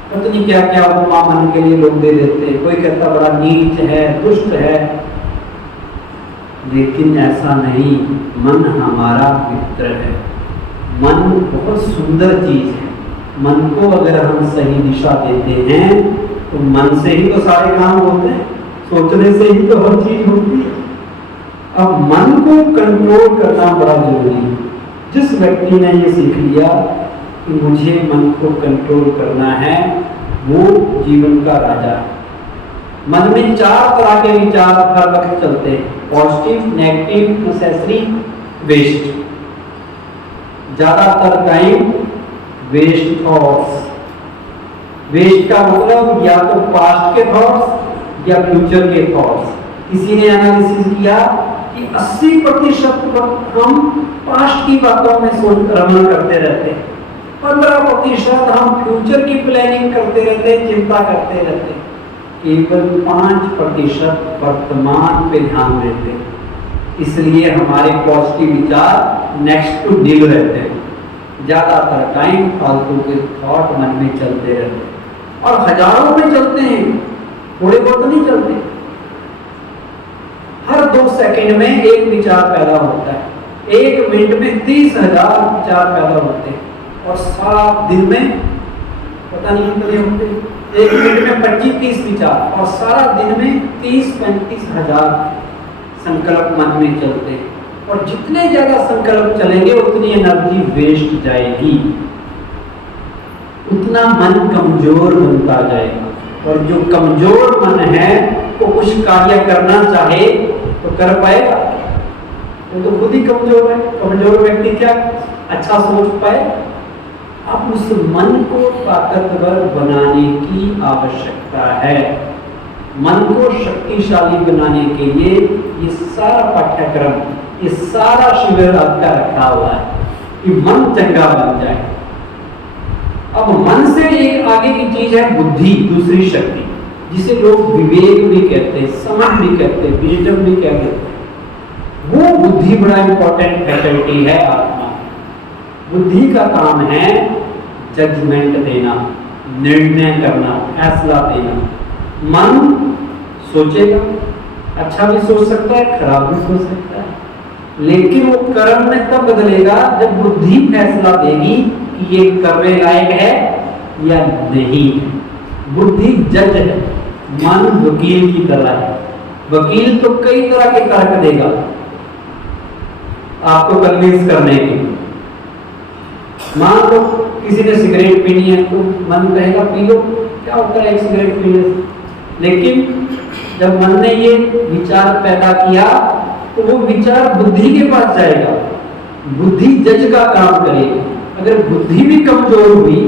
पता नहीं क्या क्या उपमा मन के लिए लोग दे देते हैं। कोई कहता बड़ा नीच है, दुष्ट है, लेकिन ऐसा नहीं। मन हमारा मित्र है। मन बहुत सुंदर चीज है। मन को अगर हम सही दिशा देते हैं तो मन से ही तो सारे काम होते हैं, सोचने से ही तो हर चीज होती है। अब मन को कंट्रोल करना बड़ा जरूरी है। जिस व्यक्ति ने ये सीख लिया कि मुझे मन को कंट्रोल करना है, वो जीवन का राजा है। मन में 4 तरह के विचार हर वक्त चलते हैं, पॉजिटिव, नेगेटिव, नेसेसरी, वेस्ट। ज्यादातर टाइम वेस्ट थॉट्स। वेस्ट का मतलब या तो पास्ट के थॉट्स या फ्यूचर के थॉट्स। किसी ने एनालिसिस किया कि 80% वक्त हम पास्ट की बातों में सोच रमन करते रहते हैं, 15% हम फ्यूचर की प्लानिंग करते रहते हैं, चिंता करते रहते हैं, केवल 5% वर्तमान पे ध्यान देते हैं। इसलिए हमारे पॉजिटिव विचार नेक्स्ट टू डील रहते हैं। ज्यादातर टाइम फालतू के थॉट मन में चलते रहते हैं और हजारों में चलते हैं, थोड़े बहुत नहीं चलते। हर 2 सेकंड में एक विचार पैदा होता है, 1 मिनट में 30,000 विचार पैदा होते हैं और सारा दिन में पता नहीं कितने होते। 1 मिनट में 25-30 विचार और सारा दिन में 30-35 हजार संकल्प मन में चलते हैं। और जितने ज्यादा संकल्प चलेंगे उतनी एनर्जी वेस्ट जाएगी, उतना मन कमजोर बनता जाएगा। और जो कमजोर मन है वो कुछ कार्य करना चाहे तो कर पाएगा? वो तो खुद ही कमजोर है। कमजोर व्यक्ति क्या अच्छा सोच पाए? अब उस मन को ताकतवर बनाने की आवश्यकता है। मन को शक्तिशाली बनाने के लिए ये सारा पाठ्यक्रम, ये सारा शिविर आपका रखा हुआ है कि मन चंगा बन जाए। अब मन से एक आगे की चीज है बुद्धि, दूसरी शक्ति, जिसे लोग विवेक भी कहते हैं, समझ भी कहते हैं, विजडम भी कहते हैं। वो बुद्धि बड़ा इंपॉर्टेंट फैकल्टी है आत्मा। बुद्धि का काम है जजमेंट देना, निर्णय करना, फैसला देना। मन सोचेगा, अच्छा भी सोच सकता है, खराब भी सोच सकता है, लेकिन वो कर्म में तब बदलेगा जब बुद्धि फैसला देगी कि ये करने लायक है या नहीं। बुद्धि जज है, मन वकील की तरह है। वकील तो कई तरह के तर्क देगा आपको कन्विंस करने के। मान लो किसी ने सिगरेट पीनी है तो मन कहेगा पी लो, क्या होता है एक सिगरेट पीने से। लेकिन जब मन ने ये विचार पैदा किया तो वो विचार बुद्धि के पास जाएगा, बुद्धि जज का काम करेगी। अगर बुद्धि भी कमजोर हुई,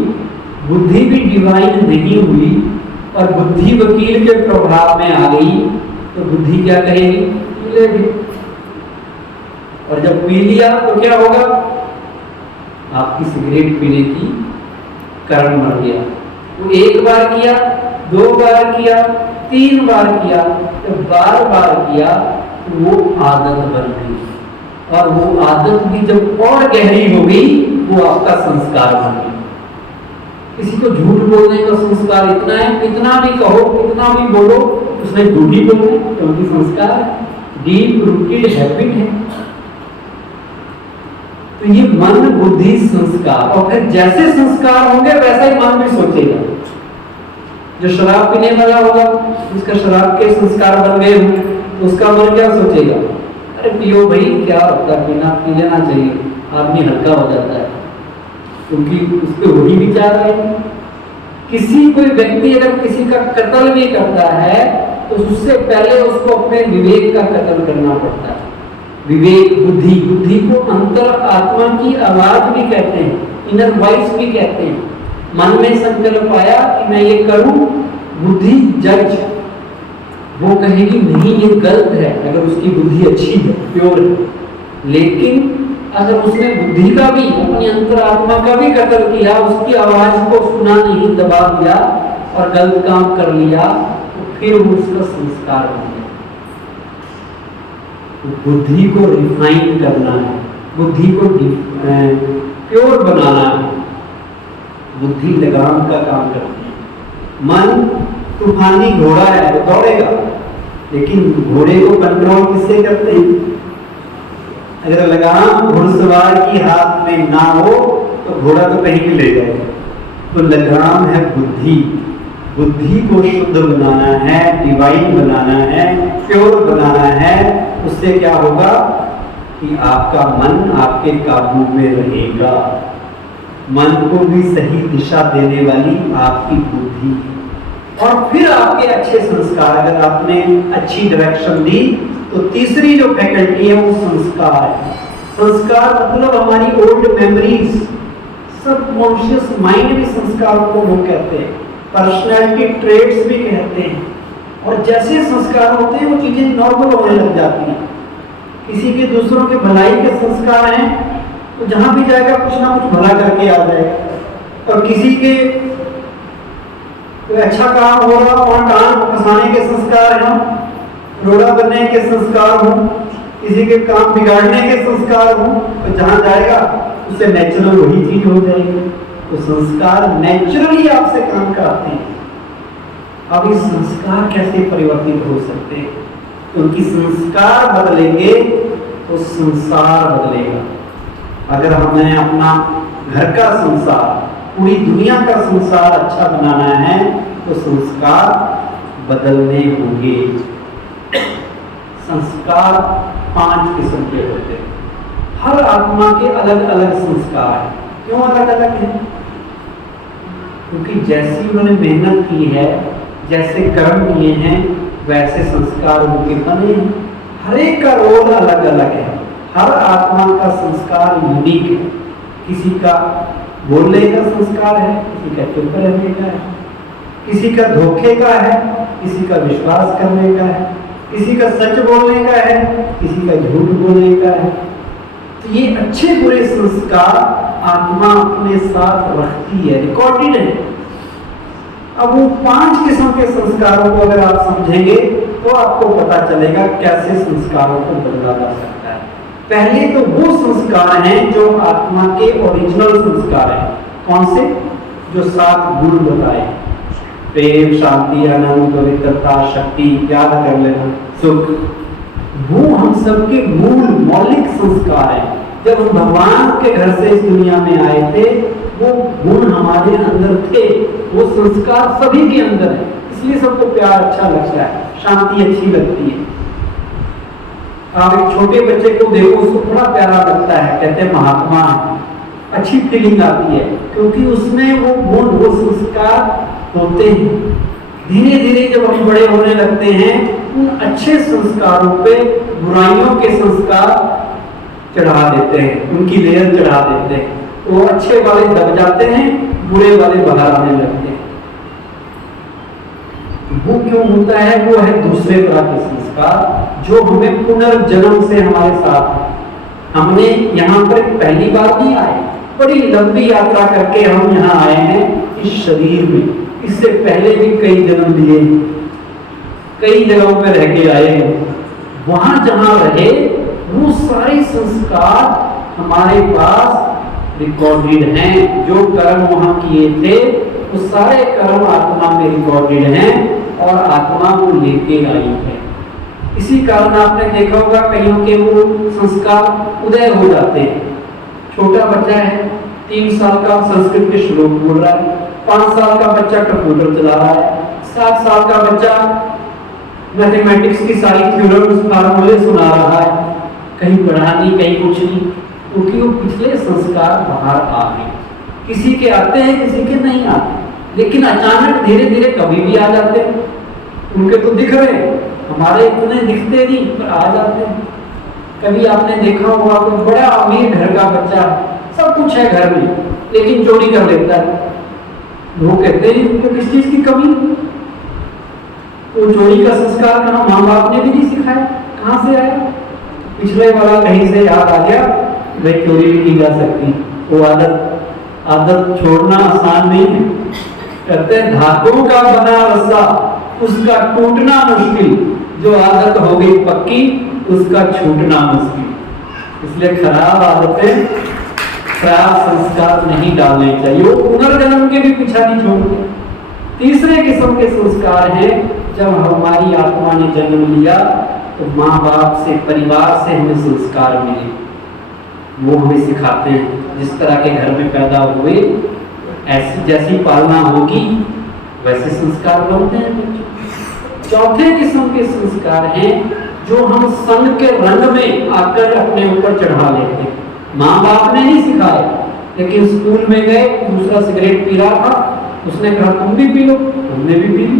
बुद्धि भी डिवाइन नहीं हुई और बुद्धि वकील के प्रभाव में आ गई तो बुद्धि क्या कहेगी? पी लेगी। और जब पी लिया तो क्या होगा? आपकी सिगरेट पीने की कर्म मर गया। वो 1 बार किया, 2 बार किया, 3 बार किया, तो बार-बार किया तो वो आदत बन गई। और वो आदत भी जब और गहरी होगी वो आपका संस्कार बन गया। किसी को झूठ बोलने का संस्कार इतना है, कितना भी कहो, कितना भी बोलो, उसने झूठ ही बोलना है, क्योंकि संस्कार डीप रूटेड हैबिट है। तो ये मन, बुद्धि, संस्कार, और फिर जैसे संस्कार होंगे वैसा ही मन भी सोचेगा। जो शराब पीने वाला होगा, जिसका शराब के संस्कार बन गए हों, तो उसका मन क्या सोचेगा? अरे पियो भाई, क्या होता है, पीना पी लेना चाहिए, आदमी हल्का हो जाता है, क्योंकि उस पर वही विचार है। किसी कोई व्यक्ति अगर किसी का कत्ल भी करता है तो उससे पहले उसको अपने विवेक का कत्ल करना पड़ता है। विवेक, बुद्धि, बुद्धि को अंतर आत्मा की आवाज भी कहते हैं, इनर वॉइस भी कहते हैं। मन में संकल्प आया कि मैं ये करूं, बुद्धि जज, वो कहेगी नहीं ये गलत है, अगर उसकी बुद्धि अच्छी है, प्योर है। लेकिन अगर उसने बुद्धि का भी, अपनी अंतरात्मा का भी कत्ल किया, उसकी आवाज को सुना नहीं, दबा दिया और गलत काम कर लिया, तो फिर उसका संस्कार बन गया। तो बुद्धि को रिफाइन करना है, बुद्धि को प्योर बनाना है। बुद्धि लगाम का काम करती है। मन तूफानी घोड़ा है, वो दौड़ेगा, लेकिन घोड़े को कंट्रोल किससे करते हैं? अगर लगाम घुड़सवार की हाथ में ना हो तो घोड़ा तो कहीं भी ले जाएगा। तो लगाम है बुद्धि। बुद्धि को शुद्ध बनाना है, डिवाइन बनाना है, प्योर बनाना है। उससे क्या होगा कि आपका मन आपके काबू में रहेगा। मन को भी सही दिशा देने वाली आपकी बुद्धि। और फिर आपके अच्छे संस्कार, अगर आपने अच्छी डायरेक्शन दी तो तीसरी जो फैकल्टी है वो संस्कार है। संस्कार मतलब हमारी ओल्ड मेमोरीज, सबकॉन्शियस माइंड भी संस्कार को लोग कहते हैं, पर्सनैलिटी ट्रेट्स भी कहते हैं। और जैसे संस्कार होते हैं वो चीजें नॉर्मल होने लग जाती हैं। किसी के दूसरों के भलाई के संस्कार हैं तो जहां भी जाएगा कुछ ना कुछ भला करके आ जाएगा। और किसी के कोई अच्छा काम हो रहा और टांग फंसाने के संस्कार हों, रोड़ा बनने के संस्कार हों, किसी के काम बिगाड़ने के संस्कार हों, तो जहां जाएगा उससे नेचुरल वही चीज हो जाएगी। तो संस्कार नेचुरली आपसे काम कराते हैं। अब इस संस्कार कैसे परिवर्तित हो सकते हैं? उनकी संस्कार बदलेंगे तो संसार बदलेगा। अगर हमें अपना घर का संसार, पूरी दुनिया का संसार अच्छा बनाना है तो संस्कार बदलने होंगे। संस्कार 5 किस्म के होते हैं। हर आत्मा के अलग अलग संस्कार हैं। क्यों अलग अलग हैं? क्योंकि जैसी उन्होंने मेहनत की है, जैसे कर्म किए हैं, वैसे संस्कार उनके बने हैं। हर एक का रोल अलग अलग है। हर आत्मा का संस्कार यूनिक है। किसी का बोलने का संस्कार है, किसी का चुप रहने का है, किसी का धोखे का है, किसी का विश्वास करने का है, किसी का सच बोलने का है, किसी का झूठ बोलने का है। तो ये अच्छे बुरे संस्कार आत्मा अपने साथ रखती है, रिकॉर्डेड है। अब वो 5 किस्म के संस्कारों को अगर आप समझेंगे तो आपको पता चलेगा कैसे संस्कारों को बदला जा सकता है। पहले तो वो संस्कार हैं जो आत्मा के ओरिजिनल संस्कार हैं। कौन से? जो 7 गुण बताए, प्रेम, शांति, आनंद, पवित्रता, शक्ति, याद कर लेना, सुख। वो हम सबके मूल मौलिक संस्कार हैं। जब हम भगवान के घर से इस दुनिया में आए थे वो गुण हमारे अंदर थे, वो संस्कार सभी के अंदर है। इसलिए सबको प्यार अच्छा लगता है, शांति अच्छी लगती है। आप एक छोटे बच्चे को देखो, उसको बड़ा प्यारा लगता है, कहते हैं महात्मा, अच्छी फीलिंग आती है क्योंकि उसमें वो गुण, वो संस्कार होते हैं। धीरे धीरे जब हम बड़े होने लगते हैं उन अच्छे संस्कारों पे बुराइयों के संस्कार चढ़ा देते हैं, उनकी लेयर चढ़ा देते हैं। वो अच्छे वाले दब जाते हैं, बुरे वाले बाहर आने लगते हैं। वो क्यों होता है? वो है दूसरे तरह के संस्कार जो हमें पुनर्जन्म से हमारे साथ है। हमने यहाँ पर पहली बार नहीं आए, बड़ी लंबी यात्रा करके हम यहाँ आए हैं इस शरीर में। इससे पहले भी कई जन्म लिए, कई जगहों पर रह के आए हैं। वहां जहां रहे वो सारे संस्कार हमारे पास रिकॉर्डेड हैं। जो कर्म वहां किए थे वो सारे कर्म आत्मा में रिकॉर्डेड हैं और आत्मा को लेके आई है। इसी कारण आपने देखा होगा कईयों के वो संस्कार उदय हो जाते हैं। छोटा बच्चा है, 3 साल का, संस्कृत के श्लोक बोल रहा है। 5 साल का बच्चा कंप्यूटर चला रहा है। 7 साल का बच्चा मैथमेटिक्स की सारी थ्योरम्स, फार्मूले सुना रहा है। कहीं पढ़ा नहीं, कहीं कुछ नहीं, क्योंकि वो पिछले संस्कार बाहर आ गए। किसी के आते हैं, किसी के नहीं आते, लेकिन अचानक धीरे धीरे कभी भी आ जाते हैं। उनके तो दिख रहे हैं, हमारे इतने दिखते नहीं पर आ जाते हैं। कभी आपने देखा होगा कोई बड़ा अमीर घर का बच्चा, सब कुछ है घर में, लेकिन चोरी कर लेता है। वो कहते हैं उनको किस चीज की कमी? वो चोरी का संस्कार कहाँ माँ बाप ने भी नहीं सिखाया, कहाँ से आया? पिछले वाला कहीं से याद आ गया, भाई चोरी भी की जा सकती। वो आदत छोड़ना आसान नहीं है। कहते हैं धातु का बना रस्सा उसका टूटना मुश्किल, जो आदत हो गई पक्की उसका छूटना मुश्किल। इसलिए खराब आदतें, खराब संस्कार नहीं डालने चाहिए। वो पुनर्जन्म के भी पीछा नहीं छोड़ते। तीसरे किस्म के संस्कार हैं जब हमारी आत्मा ने जन्म लिया तो माँ बाप से, परिवार से हमें संस्कार मिले। वो हमें सिखाते हैं जिस तरह के घर में पैदा हुए ऐसी जैसी पालना होगी वैसे संस्कार बनते हैं बच्चे। चौथे किस्म के संस्कार हैं जो हम संग के रंग में आकर अपने ऊपर चढ़ा लेते हैं। माँ बाप ने नहीं सिखाए, लेकिन स्कूल में गए, दूसरा सिगरेट पी रहा था, उसने कहा तुम भी पी लो, हमने भी पी ली।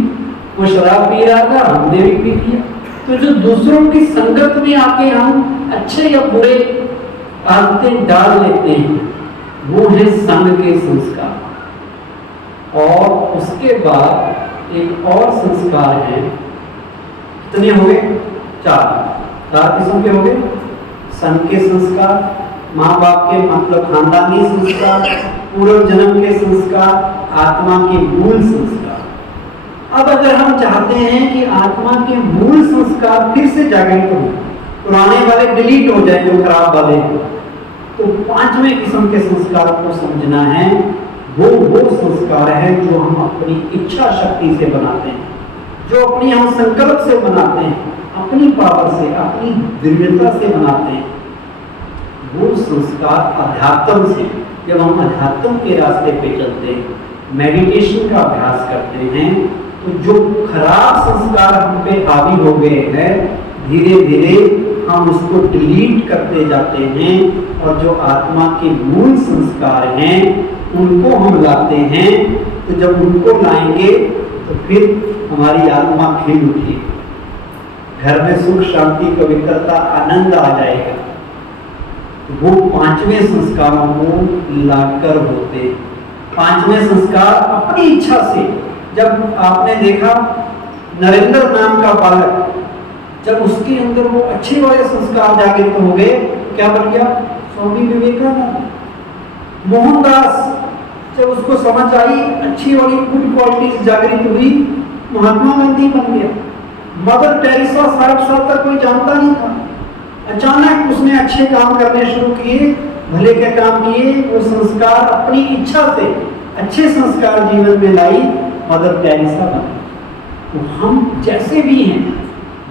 वो शराब पी रहा था, हमने भी पी लिया। तो जो दूसरों की संगत में आके हम अच्छे या बुरे आदतें डाल लेते हैं, वो है संग के संस्कार। और उसके बाद एक और संस्कार है, कितने हो गए? चार किस्म के हो गए। संग के संस्कार, माँ बाप के मतलब खानदानी संस्कार, पूर्व जन्म के संस्कार, आत्मा के मूल संस्कार। अब अगर हम चाहते हैं कि आत्मा के मूल संस्कार फिर से जागृत हो, पुराने वाले डिलीट हो जाए जो खराब वाले हैं, तो पांचवें किस्म के संस्कार को समझना है। वो संस्कार है जो हम अपनी इच्छा शक्ति से बनाते हैं, जो अपनी हम संकल्प से बनाते हैं, अपनी पावर से, अपनी दृढ़ता से बनाते हैं। वो संस्कार अध्यात्म से, जब हम अध्यात्म के रास्ते पे चलते हैं, मेडिटेशन का अभ्यास करते हैं, तो जो खराब संस्कार हम पे हावी हो गए हैं, धीरे धीरे हम उसको डिलीट करते जाते हैं और जो आत्मा के मूल संस्कार हैं उनको हम लाते हैं। तो जब उनको लाएंगे तो फिर हमारी आत्मा खिल उठेगी, घर में सुख शांति पवित्रता आनंद आ जाएगा। वो पांचवें संस्कारों को लाकर होते हैं। पांचवें संस्कार अपनी इच्छा से, जब आपने देखा नरेंद्र नाम का बालक, जब उसके अंदर वो अच्छे वाले संस्कार जागृत हो गए, क्या बन गया? स्वामी विवेकानंद। मोहनदास, जब उसको समझ आई, अच्छी वाली गुड क्वालिटीज जागृत हुई, महात्मा गांधी बन गया। मदर टेरेसा 60 साल तक कोई जानता नहीं था, अचानक उसने अच्छे काम करने शुरू किए, भले के काम किए, वो संस्कार अपनी इच्छा से अच्छे संस्कार जीवन में लाई, मदर टेरेसा बनी। तो हम जैसे भी हैं,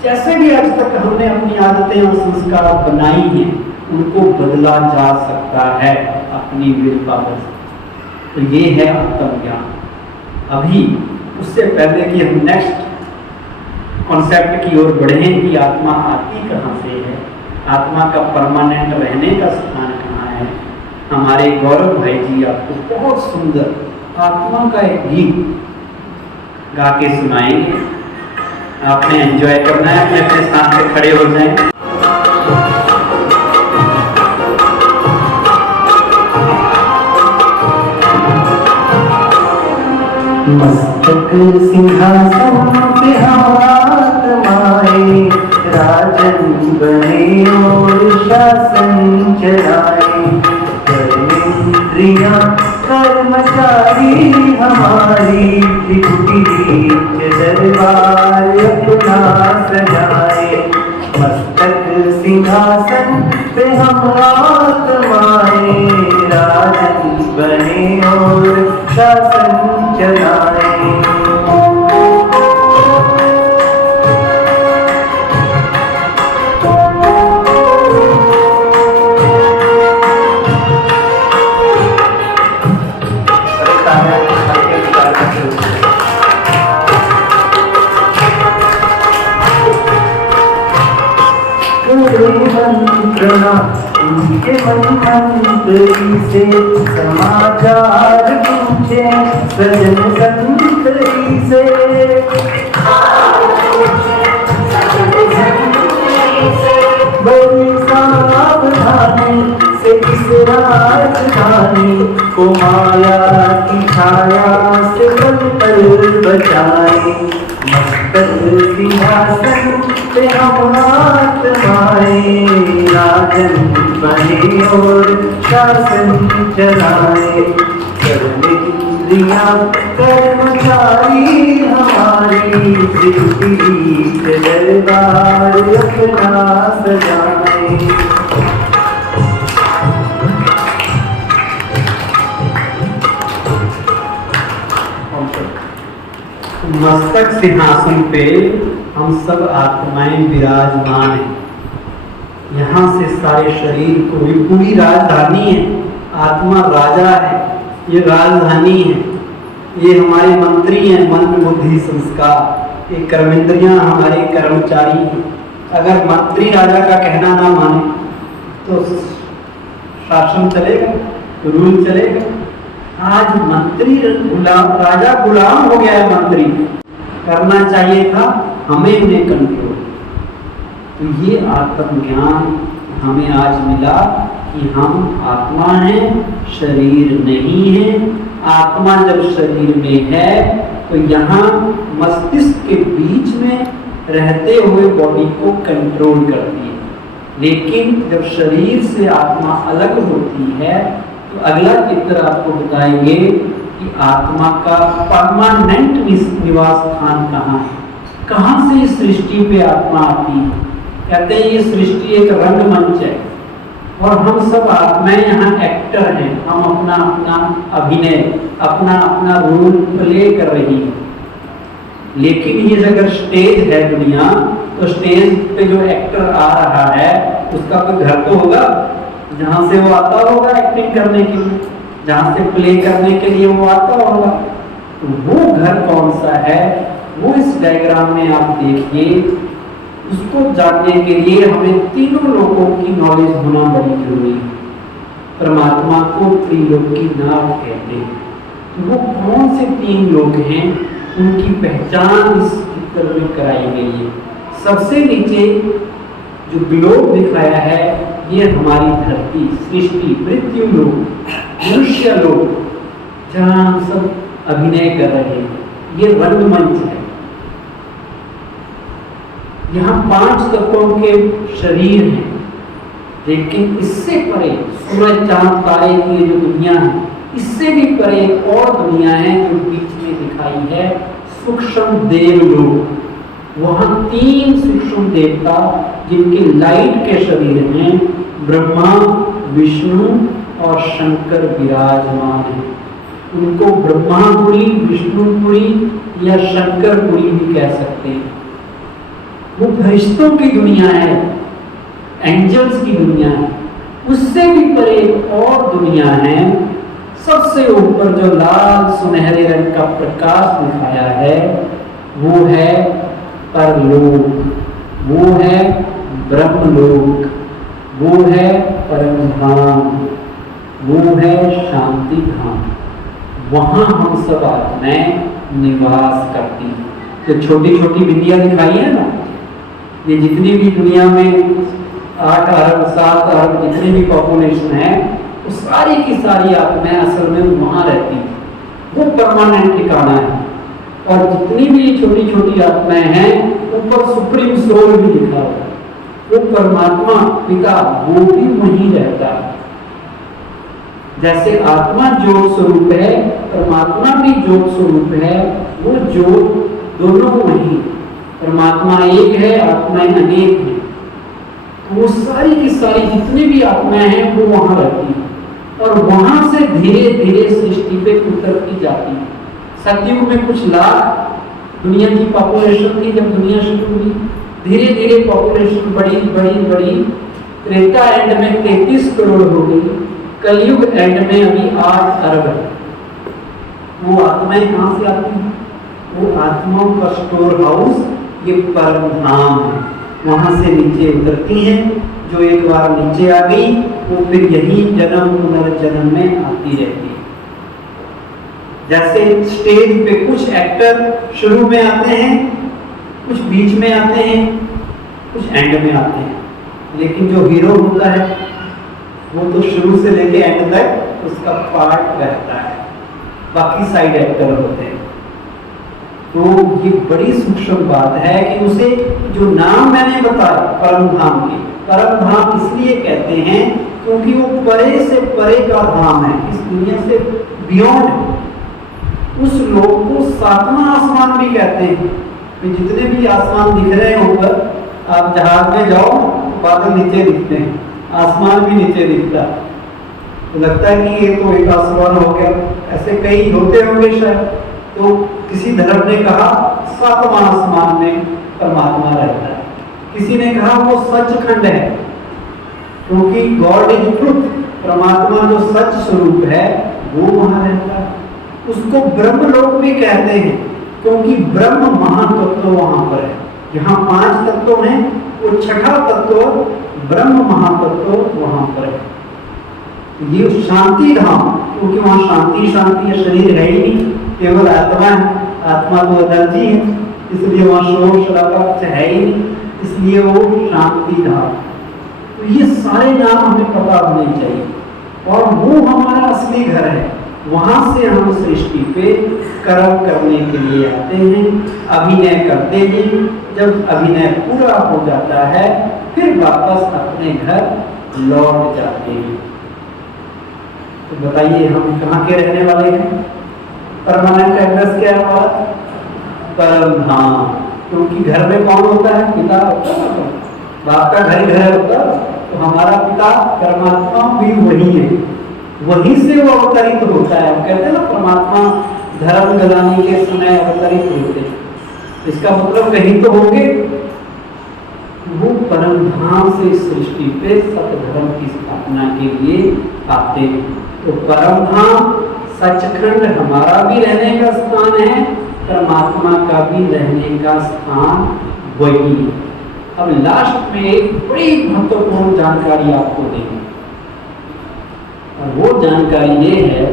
जैसे भी आज तक हमने अपनी आदतें और संस्कार बनाई हैं, उनको बदला जा सकता है अपनी विल पावर से। तो ये है आत्मज्ञान। अभी उससे पहले कि हम नेक्स्ट कॉन्सेप्ट की ओर बढ़ें कि आत्मा आती कहाँ से है, आत्मा का परमानेंट रहने का स्थान कहाँ है, हमारे गौरव भाई जी आपको बहुत सुंदर आत्मा का एक गीत गा के सुनाएंगे। आपने एंजॉय करना है, अपने अपने स्थान पे खड़े हो जाएं। मस्तक सिंहासन पे आत्माए, राजन बने और शासन चलाए। कर्मेंद्रियां कर्मचारी हमारी, दरबार अपना सजाए। मस्तक सिंहासन पे हम आत्माए, राजन बने और शासन चलाए। मंत्रणा उनके मंत्री से, समाचार पूछे सजन संतरी से। बड़ी सावधानी से इस राजधानी को माया की छाया से पल पल बचाए। मस्तक सिंहासन पे हम आत्माए, राजन बने और शासन चलाए। कर्मेंद्रियां कर्मचारी हमारी, जिंदगी के दरबार अपना सजाए। मस्तक सिंहासन पे हम सब आत्माएं विराजमान हैं। यहाँ से सारे शरीर को, ये पूरी राजधानी है, आत्मा राजा है, ये राजधानी है, ये हमारे मंत्री हैं, मन बुद्धि संस्कार, ये कर्मेंद्रियां हमारे कर्मचारी हैं। अगर मंत्री राजा का कहना ना माने तो शासन चलेगा, रूल चलेगा। आज मंत्री गुलाम, राजा गुलाम हो गया है मंत्री, करना चाहिए था हमें उन्हें कंट्रोल। तो ये आत्मज्ञान हमें आज मिला कि हम आत्मा हैं, शरीर नहीं है। आत्मा जब शरीर में है तो यहाँ मस्तिष्क के बीच में रहते हुए बॉडी को कंट्रोल करती है। लेकिन जब शरीर से आत्मा अलग होती है तो अगला चित्र आपको बताएंगे कि आत्मा का परमानेंट निवास स्थान कहाँ है, कहाँ से इस सृष्टि पे आत्मा आती है। कहते हैं ये सृष्टि एक रंगमंच है और हम सब आत्माएं यहाँ एक्टर हैं। हम अपना अपना अभिनय, अपना अपना रोल प्ले कर रही हैं। लेकिन ये अगर स्टेज है दुनिया, तो स्टेज पे जो एक्टर आ रहा है उसका कोई घर तो होगा जहां से वो आता होगा एक्टिंग करने के लिए, जहां से प्ले करने के लिए वो आता होगा। तो वो घर कौन सा है, वो इस डायग्राम में आप देखिए। उसको जानने के लिए हमें तीनों लोगों की नॉलेज होना बड़ी जरूरी है। परमात्मा को त्रिलोकीनाथ कहते हैं। तो वो कौन से तीन लोग हैं, उनकी पहचान इस चित्र में कराई गई है। सबसे नीचे जो ग्लोब दिखाया है ये हमारी धरती, सृष्टि, मृत्यु लोक, मनुष्य लोक, जहाँ हम सब अभिनय कर रहे हैं। ये रंगमंच है। यहाँ 5 तत्वों के शरीर हैं, लेकिन इससे परे सूरज, चांद, तारे की ये जो दुनिया है, इससे भी परे एक और दुनिया है जो बीच में दिखाई है, सूक्ष्म देवलोक। वहाँ 3 सूक्ष्म देवता जिनके लाइट के शरीर हैं, ब्रह्मा, विष्णु और शंकर विराजमान हैं। उनको ब्रह्मापुरी, विष्णुपुरी या शंकरपुरी भी कह सकते हैं। वो फरिश्तों की दुनिया है, एंजल्स की दुनिया है। उससे भी परे एक और दुनिया है, सबसे ऊपर जो लाल सुनहरे रंग का प्रकाश दिखाया है वो है परलोक, वो है ब्रह्मलोक, वो है परम धाम, वो है शांति धाम। वहाँ हम सब आत्माएं निवास करती हैं। तो छोटी छोटी बिंदियाँ दिखाई है ना, ये जितनी भी दुनिया में 8 अरब 7 अरब जितनी भी पॉपुलेशन है, वो सारी की सारी आत्माएं असल में वहाँ रहती हैं। वो परमानेंट ठिकाना है। और जितनी भी छोटी छोटी आत्माएं हैं, ऊपर सुप्रीम सोल भी लिखा हुआ है, वो परमात्मा पिता, वो भी वहीं रहता है। जैसे आत्मा ज्योत स्वरूप है, परमात्मा भी ज्योत स्वरूप है। वो ज्योत दोनों वहीं, परमात्मा एक है, आत्माएं अनेक हैं। तो वो सारी की सारी जितनी भी आत्माएं हैं वो वहां रहती हैं और वहां से धीरे धीरे सृष्टि पे उतरती जाती है। सतयुग में कुछ लाख दुनिया की पॉपुलेशन थी। जब दुनिया शुरू हुई, धीरे धीरे पॉपुलेशन बढ़ी बढ़ी बढ़ी। त्रेता एंड में 33 करोड़ हो गई। कलयुग एंड में अभी 8 अरब है। वो आत्माएं कहाँ से आती हैं? वो आत्माओं का स्टोर हाउस ये परम धाम है, वहां से नीचे उतरती हैं। जो एक बार नीचे आ गई वो फिर यही जन्म पुनर्जन्म में आती रहती है। जैसे स्टेज पे कुछ एक्टर शुरू में आते हैं, कुछ बीच में आते हैं, कुछ एंड में आते हैं, लेकिन जो हीरो होता है वो तो शुरू से लेके एंड तक उसका पार्ट रहता है, बाकी साइड एक्टर होते हैं। तो ये बड़ी सूक्ष्म बात है कि उसे जो नाम मैंने बताया परम धाम की, परम धाम इसलिए कहते हैं क्योंकि वो परे से परे का धाम है, इस दुनिया से बियॉन्ड। उस लोक को 7वां आसमान भी कहते हैं। तो जितने भी आसमान दिख रहे हैं ऊपर, आप जहाज में जाओ बादल नीचे दिखते हैं, आसमान भी नीचे दिखता है। तो लगता है कि ये तो एक आसमान हो गया, ऐसे कई होते होंगे शायद। तो किसी धर्म ने कहा 7वां आसमान में परमात्मा रहता है, किसी ने कहा वो सचखंड है, क्योंकि गॉड इज ट्रुथ, परमात्मा जो सच स्वरूप है वो वहां रहता है। उसको ब्रह्मलोक भी कहते हैं क्योंकि ब्रह्म महातत्व वहां पर है। जहाँ 5 तत्व हैं वो 6ठा तत्व ब्रह्म महातत्व वहां पर है। ये शांति धाम, क्योंकि वहाँ शांति शांति है, शरीर है ही नहीं, केवल आत्मा है। आत्मा तो एनर्जी है, इसलिए वहाँ शोर शराबा कुछ है ही नहीं, इसलिए वो शांति धाम। तो ये सारे नाम हमें पता होने चाहिए, और वो हमारा असली घर है। वहां से हम सृष्टि पे कर्म करने के लिए आते हैं, अभिनय करते हैं। जब अभिनय पूरा हो जाता है फिर वापस अपने घर लौट जाते हैं। तो बताइए हम कहाँ के रहने वाले हैं? परमानेंट एड्रेस क्या है हमारा? परम धाम। क्योंकि घर में कौन होता है? पिता होता है। बाप का घर ही घर होता है, तो हमारा पिता परमात्मा भी वही है, वहीं से वो अवतरित होता है। हम कहते हैं ना परमात्मा धर्म गलाने के समय अवतरित होते हैं, इसका मतलब कहीं तो होंगे। वो परम धाम से सृष्टि पे सतधर्म की स्थापना के लिए आते हैं। तो परम धाम सचखंड हमारा भी रहने का स्थान है, परमात्मा का भी रहने का स्थान वही है। अब लास्ट में एक बड़ी महत्वपूर्ण जानकारी आपको देंगे, और वो जानकारी ये है,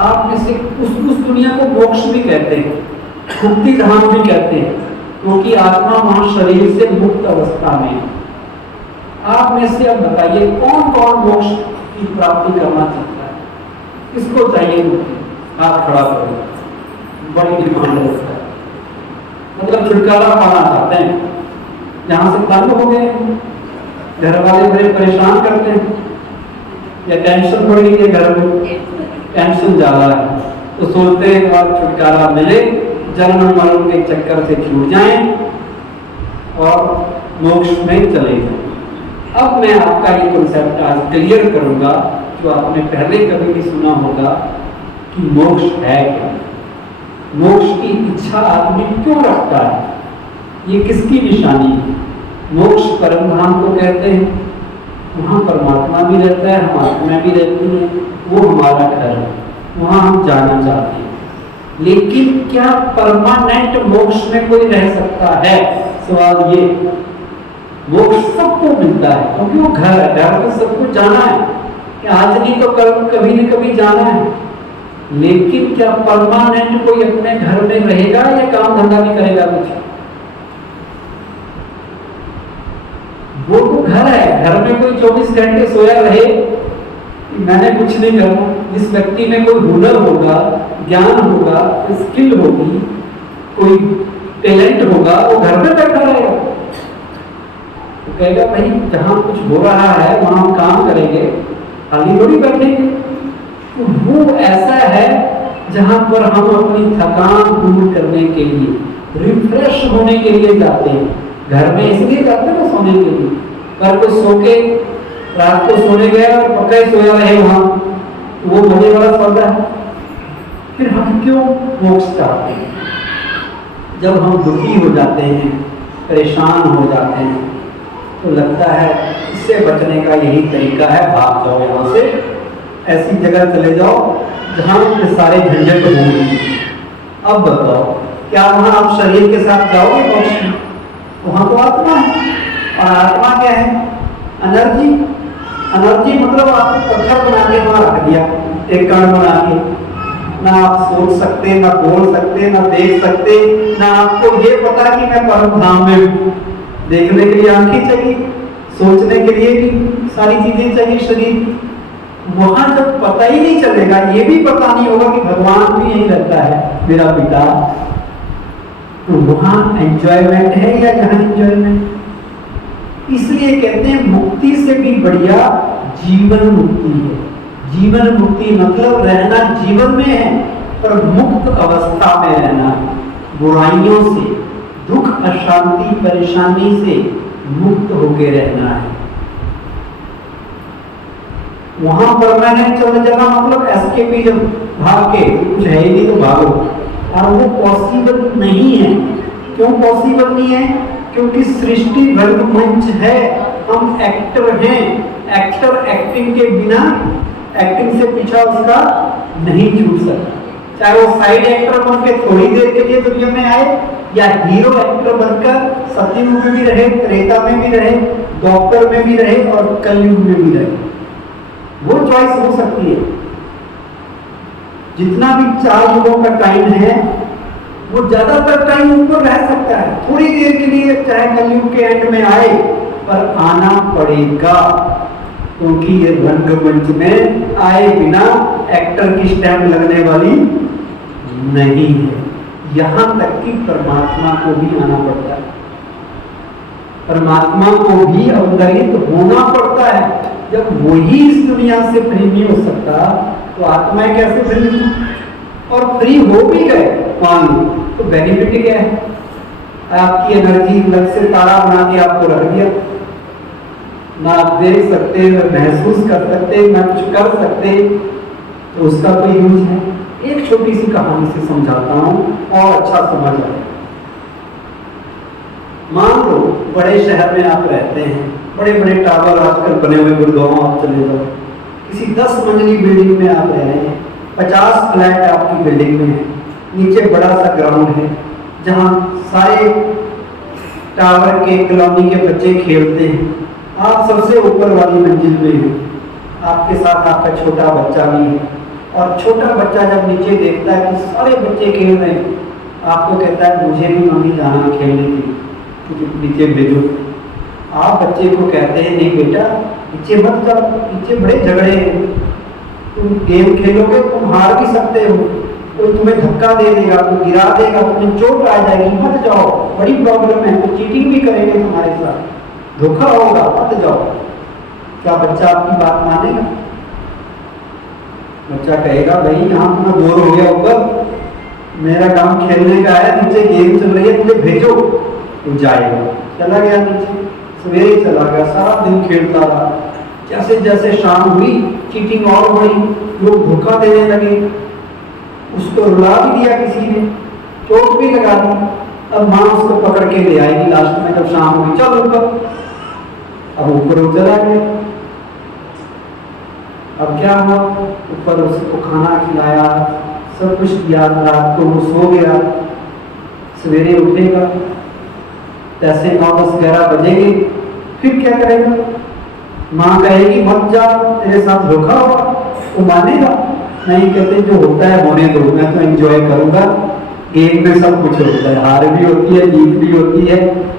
आप जैसे उस दुनिया को मोक्ष भी कहते हैं, मुक्ति धाम भी कहते हैं, क्योंकि आत्मा वहां शरीर से मुक्त अवस्था में है। आप में से अब बताइए कौन कौन मोक्ष की प्राप्ति करना चाहता है? किसको चाहिए मुक्ति? हाथ खड़ा करो, बड़ी डिमांड रखता है, मतलब छुटकारा पाना चाहते हैं, जहां से तंग हो गए, घर वाले बड़े परेशान करते हैं, या टेंशन बढ़ गई है घर में, टेंशन ज्यादा है, तो सोचते हैं बाद छुटकारा मिले, जन्म मरण के चक्कर से छूट जाएं और मोक्ष में चले जाएं। अब मैं आपका ये कॉन्सेप्ट आज क्लियर करूंगा, जो आपने पहले कभी भी सुना होगा कि मोक्ष है क्या, मोक्ष की इच्छा आदमी क्यों रखता है, ये किसकी निशानी है। मोक्ष परम धाम को कहते हैं, वहाँ परमात्मा भी रहता है, हम आत्मा भी रहती है, वो हमारा घर है, वहाँ हम जाना चाहते हैं। लेकिन क्या परमानेंट मोक्ष में कोई रह सकता है? सवाल ये। मोक्ष सबको मिलता है, क्योंकि वो घर है, घर में सबको जाना है, कि आज नहीं तो कल कभी न कभी जाना है। लेकिन क्या परमानेंट कोई अपने घर में रहेगा या काम धंधा भी करेगा कुछ? वो तो घर है, घर में कोई 24 घंटे सोया रहे कि मैंने कुछ नहीं करना। जिस व्यक्ति में कोई हुनर होगा, ज्ञान होगा, स्किल होगी, कोई टैलेंट होगा, वो घर में बैठा रहेगा, तो कहेगा भाई जहां कुछ हो रहा है वहां हम काम करेंगे, खाली थोड़ी बैठेंगे। तो वो ऐसा है जहां पर हम अपनी थकान दूर करने के लिए, रिफ्रेश होने के लिए जाते हैं। घर में इसलिए जाते हैं ना सोने के लिए, पर कोई सो के रात को सोने गया और पक्का ही सोया रहे वहां, तो वो मजे वाला सौदा है। फिर हम क्यों मोक्ष चाहते हैं? जब हम दुखी हो जाते हैं, परेशान हो जाते हैं, तो लगता है इससे बचने का यही तरीका है, भाग जाओ यहाँ से, ऐसी जगह चले जाओ जहाँ पे सारे झंझट होंगे। अब बताओ क्या वहाँ आप शरीर के साथ जाओगे मोक्ष में? वहाँ तो आत्मा है, और आत्मा क्या है? एनर्जी। एनर्जी मतलब आपको पत्थर बना के वहाँ रख दिया, एक कण बना के, ना आप सोच सकते, ना बोल सकते, ना देख सकते, ना आपको ये पता कि मैं परम धाम में हूँ। देखने के लिए आंखें चाहिए, सोचने के लिए भी सारी चीजें चाहिए शरीर। वहां जब पता ही नहीं चलेगा, ये भी पता नहीं होगा कि भगवान भी यही रहता है, मेरा पिता, तो वहां एंजॉयमेंट है या जहां एंजॉयमेंट? इसलिए कहते हैं मुक्ति से भी बढ़िया जीवन मुक्ति है। जीवन मुक्ति मतलब रहना जीवन में है, पर मुक्त अवस्था में रहना है, बुराइयों से, दुख, अशांति, परेशानी से मुक्त होकर रहना है। वहां परमानेंट चले जाना मतलब एस्केपिज्म, भाग के, कुछ है ही नहीं तो भागो, और वो पॉसिबल नहीं है। क्यों पॉसिबल नहीं है? क्योंकि सृष्टि रंगमंच है, हम एक्टर हैं, एक्टर एक्टिंग के बिना, एक्टिंग से पीछा उसका नहीं छूट सकता। चाहे वो साइड एक्टर बन के थोड़ी देर के लिए दुनिया में आए, या हीरो एक्टर बनकर सत्ययुग में भी रहे, त्रेता में भी रहे, द्वापर में भी रहे और कलयुग में भी रहे, वो चॉइस हो सकती है। जितना भी 4 युगों का टाइम है वो ज्यादातर टाइम ऊपर रह सकता है, थोड़ी देर के लिए चाहे कलयुग के एंड में आए, पर आना पड़ेगा, क्योंकि ये रंगमंच में आए बिना एक्टर की स्टैम्प लगने वाली नहीं है। यहां तक कि परमात्मा को भी आना पड़ता है, परमात्मा को भी अवतरित होना पड़ता है। जब वही इस दुनिया से फ्री नहीं हो सकता तो आत्माएं कैसे फ्री हो? और फ्री हो भी गए मान लो तो बेनिफिट क्या है? आपकी एनर्जी लग से तारा बना के आपको रख दिया, ना आप देख सकते, ना महसूस कर सकते, ना कुछ कर सकते, तो उसका कोई यूज है? एक छोटी सी कहानी से समझाता हूं और अच्छा समझ आए। मान लो बड़े शहर में आप रहते हैं, बड़े बड़े टावर आजकल बने हुए, गुड़गांव आप चले जाओ, किसी 10 मंजिली बिल्डिंग में आप रह रहे हैं, 50 फ्लैट आपकी बिल्डिंग में है, नीचे बड़ा सा ग्राउंड है जहां सारे टावर के कॉलोनी के बच्चे खेलते हैं। आप सबसे ऊपर वाली मंजिल में हैं, आपके साथ आपका छोटा बच्चा भी है, और छोटा बच्चा जब नीचे देखता है कि सारे बच्चे खेल रहे हैं, आपको कहता है मुझे भी मम्मी जाना खेलने के लिए, नीचे भेजो। आप बच्चे को कहते हैं नहीं बेटा नीचे मत जाओ, नीचे बड़े झगड़े हैं, तुम गेम खेलोगे तुम हार भी सकते हो, कोई तुम्हें धक्का दे देगा, कोई गिरा देगा, तुम्हें चोट आ जाएगी, मत जाओ, बड़ी प्रॉब्लम है, तो चीटिंग भी करेंगे तुम्हारे साथ, धोखा होगा, मत जाओ। क्या बच्चा आपकी बात मानेगा? बच्चा कहेगा भाई यहाँ तो मैं बोर हो गया ऊपर, मेरा काम खेलने का है, नीचे गेम चल रही है, मुझे भेजो। तो जाएगा, चला गया नीचे, सवेरे चला गया, सारा दिन खेलता रहा। जैसे जैसे शाम हुई चीटिंग और बढ़ी, लोग धोखा देने लगे, उसको रुला भी दिया किसी ने, चोट भी लगा दी। अब माँ उसको पकड़ के ले आएगी लास्ट में जब शाम हुई, चल ऊपर। अब ऊपर वो चला गया। अब क्या हुआ? ऊपर उसको खाना खिलाया, सब कुछ किया, रात को वो सो गया, सवेरे उठेगा जैसे 9, 10, 11 बजेंगे, फिर क्या करेगा? माँ कहेगी मत जा, तेरे साथ धोखा हुआ, वो मानेगा नहीं? कहते जो होता है होने दो, मैं तो एंजॉय करूंगा, गेम में सब कुछ होता है, हार भी होती है, जीत भी होती है,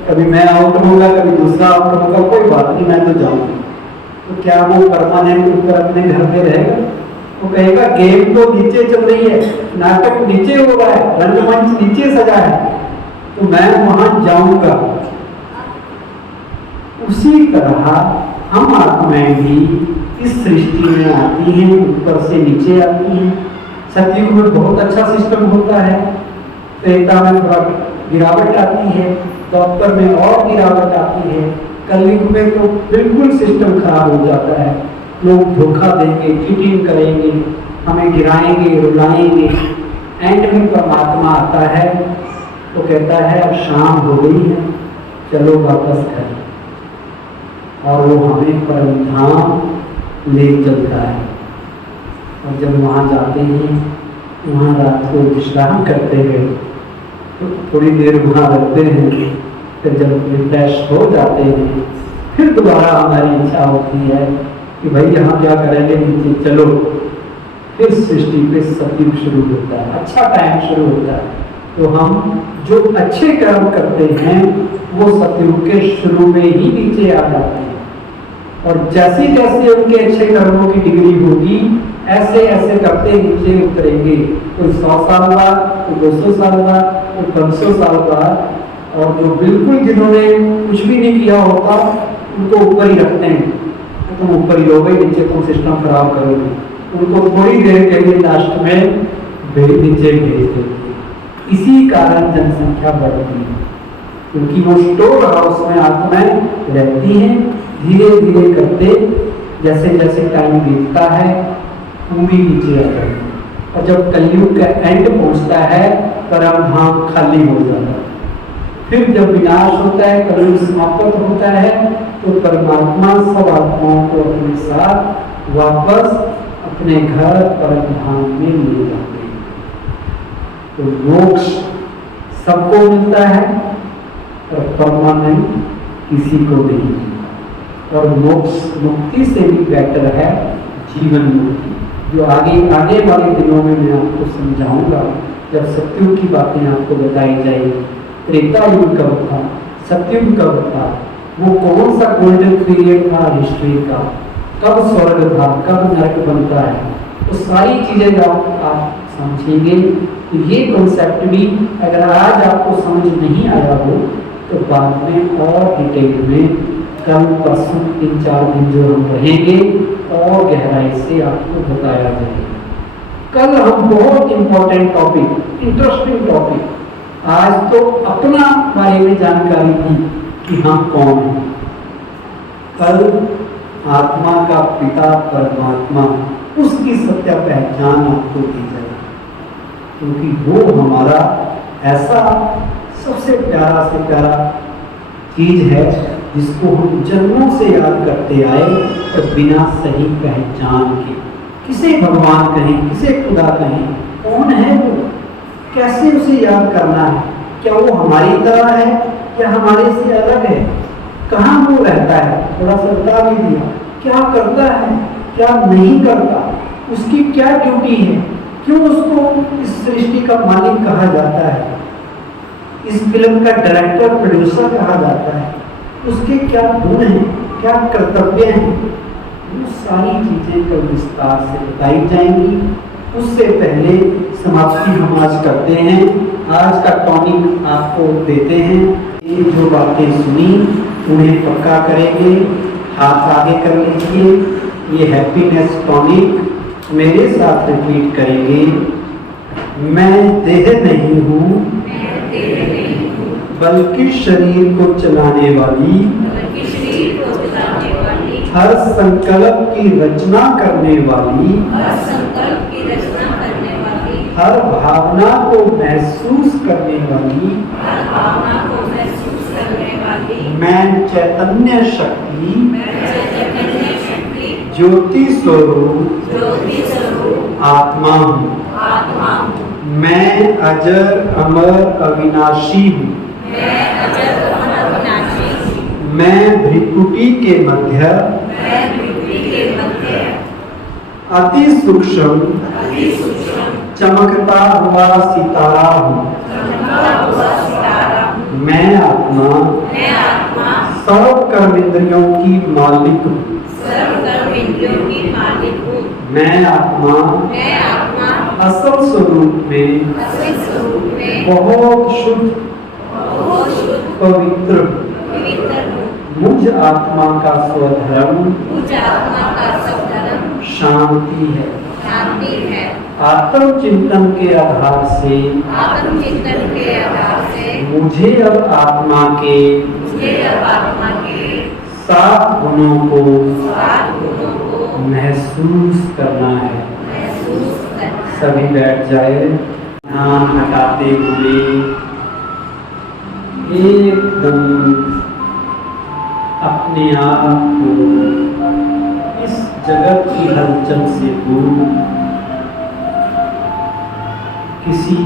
कभी मैं आउट होऊंगा, कभी दूसरा आउट होगा, कोई बात नहीं, मैं तो जाऊंगा। तो क्या वो परमानेंट ऊपर अपने घर में रहेगा? वो कहेगा गेम तो नीचे चल रही है, नाटक नीचे हो रहा है, रंगमंच नीचे सजा है, तो मैं वहां जाऊंगा। उसी तरह हम आत्माएं भी इस सृष्टि में आती हैं, ऊपर से नीचे आती हैं। सतयुग में बहुत अच्छा सिस्टम होता है, त्रेता में थोड़ा गिरावट आती है, द्वापर में और गिरावट आती है, कलयुग में तो बिल्कुल सिस्टम खराब हो जाता है। लोग धोखा देंगे, चीटिंग करेंगे, हमें गिराएंगे, रुलाएंगे। एंड में परमात्मा आता है तो कहता है अब शाम हो गई है, चलो वापस घर, और वो हमें परम धाम ले चलता है। और जब वहाँ जाते हैं, वहाँ रात को विश्राम करते हैं, तो थोड़ी देर वहाँ रहते हैं, फिर जब रिफ्रेश हो जाते हैं, फिर दोबारा हमारी इच्छा होती है कि भाई यहाँ क्या करेंगे, नीचे चलो। फिर सृष्टि पे सतयुग शुरू होता है, अच्छा टाइम शुरू होता है। तो हम जो अच्छे कर्म करते हैं वो सतयुग के शुरू में ही नीचे आ जाते हैं, और जैसे जैसे उनके अच्छे कर्मों की डिग्री होगी ऐसे ऐसे करते नीचे उतरेंगे। कोई 100 साल बाद, कोई 200 साल बाद, कोई 500 साल बाद। और जो बिल्कुल जिन्होंने कुछ भी नहीं किया होता उनको ऊपर ही रखते हैं, तो तुम ऊपर ही रहोगे, नीचे तुम सिस्टम खराब करोगे। उनको थोड़ी देर के लिए लास्ट में नीचे भेज देंगे। इसी कारण जनसंख्या बढ़ती है, क्योंकि वो स्टोर हाउस में आत्माएं रहती हैं। धीरे धीरे करते जैसे जैसे टाइम बीतता है पूरी नीचे आ जाती है, और जब कलयुग का एंड पहुंचता है परम धाम खाली हो जाता है। फिर जब विनाश होता है, कलयुग समाप्त होता है, तो परमात्मा सब आत्माओं को अपने साथ वापस अपने घर परम धाम में ले जाते हैं। तो मोक्ष सबको मिलता है और परमानेंट किसी को नहीं मिलता। और मोक्ष मुक्ति से भी बेटर है जीवन मुक्ति, जो आगे आने वाले दिनों में मैं आपको समझाऊंगा जब सत्युग की बातें आपको बताई जाएगी। त्रेता युग कब था, सत्युग कब था, वो कौन सा गोल्डन पीरियड था हिस्ट्री का, कब स्वर्ग था, कब नरक बनता है, तो सारी चीजें जब आप समझेंगे तो ये कॉन्सेप्ट भी अगर आज आपको समझ नहीं आया हो तो बाद में और डिटेल में कल परसों 3-4 दिन जो हम रहेंगे और गहराई से आपको बताया जाएगा। कल हम बहुत इंपॉर्टेंट टॉपिक, इंटरेस्टिंग टॉपिक, आज तो अपना बारे में जानकारी थी कि हम कौन हैं। कल आत्मा का पिता परमात्मा, उसकी सत्य पहचान आपको दी जाएगी, क्योंकि वो हमारा ऐसा सबसे प्यारा से प्यारा चीज है जिसको हम जन्मों से याद करते आए और बिना सही पहचान के, किसे भगवान कहें, किसे खुदा कहें, कौन है वो, कैसे उसे याद करना है, क्या वो हमारी तरह है या हमारे से अलग है, कहाँ वो रहता है, थोड़ा सा बता भी दिया, क्या करता है, क्या नहीं करता, उसकी क्या ड्यूटी है, क्यों उसको इस सृष्टि का मालिक कहा जाता है, इस फिल्म का डायरेक्टर प्रोड्यूसर कहा जाता है, उसके क्या गुण हैं, क्या कर्तव्य हैं, वो सारी चीजें कल विस्तार से बताई जाएंगी। उससे पहले समाप्ति हम आज करते हैं, आज का टॉनिक आपको देते हैं। ये जो बातें सुनी उन्हें पक्का करेंगे, हाथ आगे कर लीजिए। ये हैप्पीनेस टॉनिक मेरे साथ रिपीट करेंगे। मैं देह नहीं हूँ बल्कि शरीर को चलाने वाली, हर संकल्प की रचना करने वाली, हर भावना को महसूस करने वाली, मैं चैतन्य शक्ति, ज्योति स्वरूप आत्मा हूँ। मैं अजर अमर अविनाशी हूँ। मैं भ्रिकुटी के मध्य अति सूक्ष्म चमकता हुआ सितारा हूँ। मैं आत्मा सर्व कर्मेंद्रियों की मालिक हूँ। मैं आत्मा असल स्वरूप में बहुत शुद्ध पवित्र हूँ। मुझ आत्मा का स्वधर्म शांति है। आत्मचिंतन के आधार से मुझे अब आत्मा के 7 गुणों को महसूस करना है। सभी बैठ जाए। ध्यान हटाते हुए एकदम अपने आप को इस जगत की हलचल से दूर किसी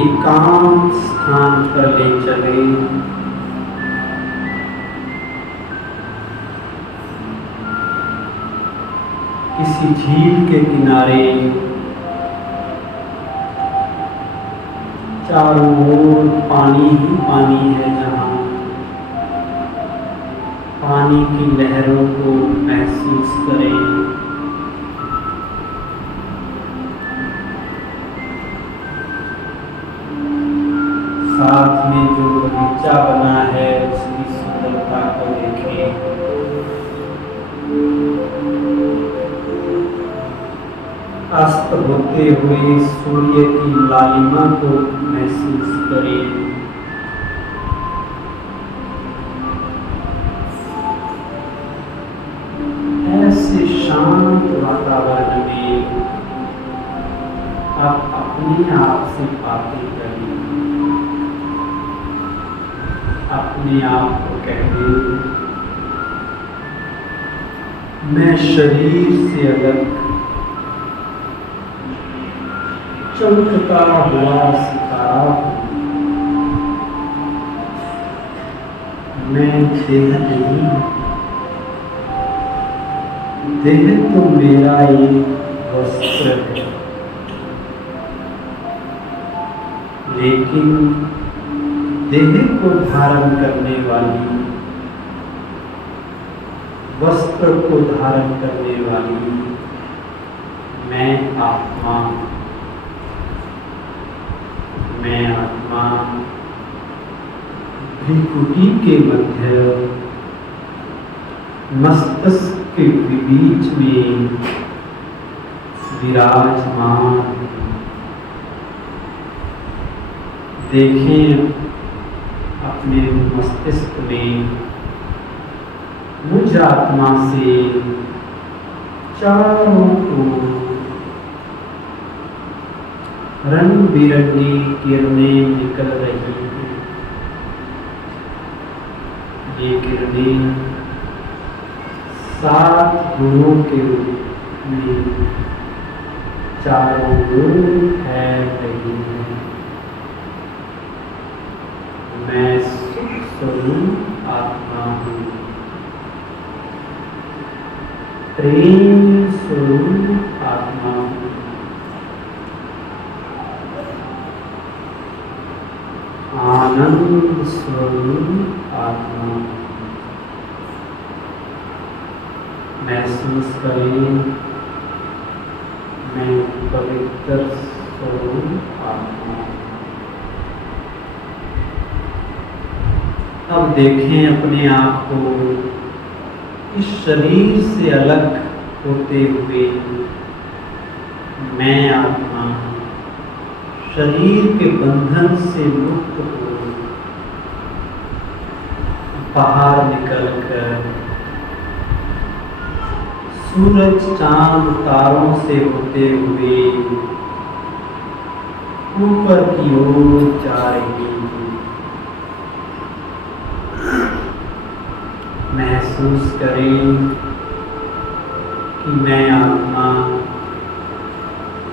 एकांत स्थान पर ले चले। किसी झील के किनारे चारों ओर पानी ही पानी है, जहाँ पानी की लहरों को महसूस करें। साथ में जो बगीचा बना है उसकी सुंदरता को देखें। अस्त होते हुए सूर्य की लालिमा को महसूस करें। ऐसे शांत वातावरण में आप अपने आप से बातें करें। अपने आप को कहें, मैं शरीर से अलग चमकता हुआ सितारा हूँ। मैं देह नहीं हूँ। देह तो मेरा एक वस्त्र है, लेकिन देह को धारण करने वाली, वस्त्र को धारण करने वाली मैं आत्मा भ्रिकुटी के मध्य मस्तिष्क के बीच में विराजमान। देखें अपने मस्तिष्क में मुझ आत्मा से चारों ओर रंग बिरंगी किरणें निकल रही हैं। ये किरणें 7 गुणों के रूप में चारों ओर फैल रही हैं। मैं सुख स्वरूप आत्मा हूँ, प्रेम स्वरूप आत्मा हूँ, आनंद स्वरूप आत्मा हूँ। महसूस करें मैं पवित्र स्वरूप आत्मा हूँ। अब देखें अपने आप को इस शरीर से अलग होते हुए मैं आत्मा शरीर के बंधन से मुक्त हो बाहर निकलकर सूरज चांद तारों से होते हुए ऊपर की ओर जा रही हूँ। महसूस करें कि मैं आत्मा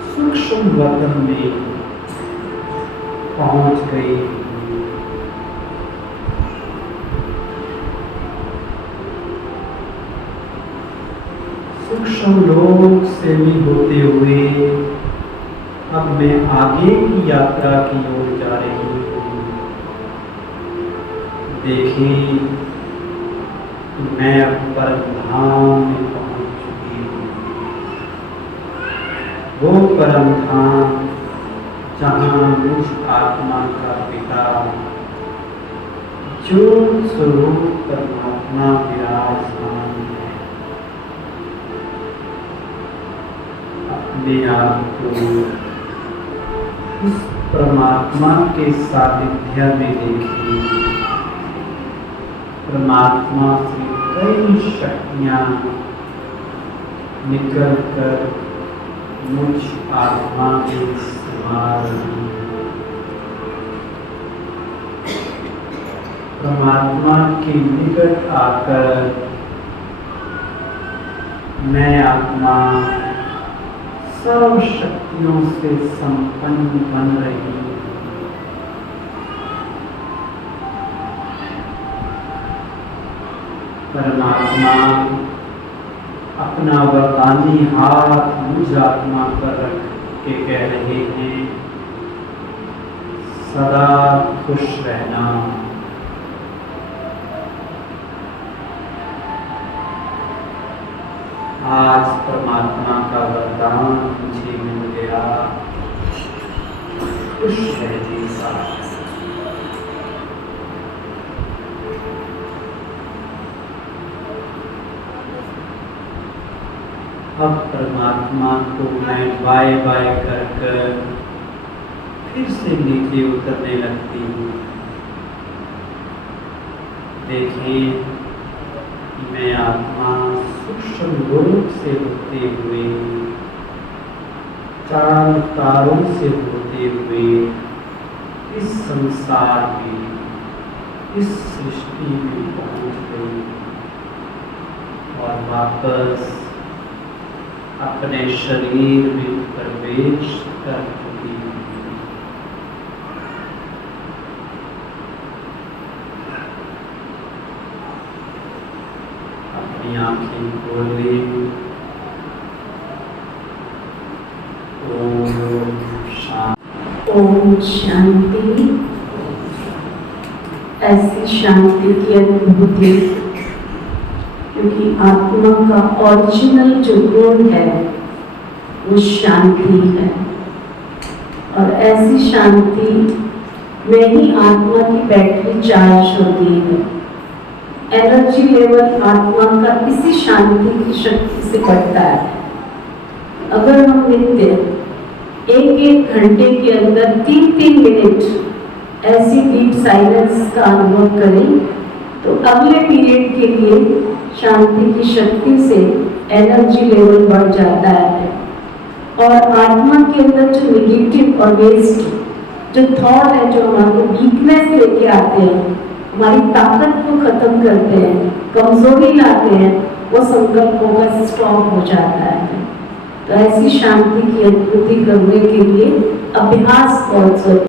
सूक्ष्म वतन में पहुंच गई। सूक्ष्म लोक से भी होते हुए अब मैं आगे की यात्रा की ओर जा रही हूँ। देखिए मैं अब परम धाम में पहुंच चुकी हूँ। वो परम धाम जहाँ मुझ आत्मा का पिता ज्योत स्वरूप परमात्मा विराजमान है। अपने आप को उस परमात्मा के सानिध्य में देखिए। परमात्मा से कई शक्तियाँ निकल कर मुझ आत्मा में समा रही हैं। परमात्मा के निकट आकर मैं आत्मा सर्व शक्तियों से संपन्न बन रही हूँ। परमात्मा अपना वरदानी हाथ मुझ आत्मा पर रख के कह रहे हैं, सदा खुश रहना। आज परमात्मा का वरदान मुझे मिल गया, खुश रहने का। अब परमात्मा को मैं बाय बाय कर कर फिर से नीचे उतरने लगती हूँ। देखिए कि मैं आत्मा सूक्ष्म लोक से होते हुए चांद तारों से होते हुए इस संसार में, इस सृष्टि में पहुँच गई और वापस अपने शरीर में प्रवेश कर चुकी हूँ। अपनी आंखें खोलें। ओम शांति। ओम शांति। ऐसी शांति की अनुभूति, क्योंकि आत्मा का ओरिजिनल जो गुण है वो शांति है, और ऐसी शांति में ही आत्मा की बैटरी चार्ज होती है। एनर्जी लेवल आत्मा का इसी शांति की शक्ति से बढ़ता है। अगर हम नित्य एक घंटे के अंदर 3-3 मिनट ऐसी डीप साइलेंस का अनुभव करें, तो अगले पीरियड के लिए शांति की शक्ति से एनर्जी लेवल बढ़ जाता है, और आत्मा के अंदर जो नेगेटिव और वेस्ट जो थॉट है, जो हमारे वीकनेस लेके आते हैं, हमारी ताकत को खत्म करते हैं, कमजोरी लाते हैं, वो संकल्पों का स्टॉप हो जाता है। तो ऐसी शांति की अनुभूति करने के लिए अभ्यास बहुत जरूरी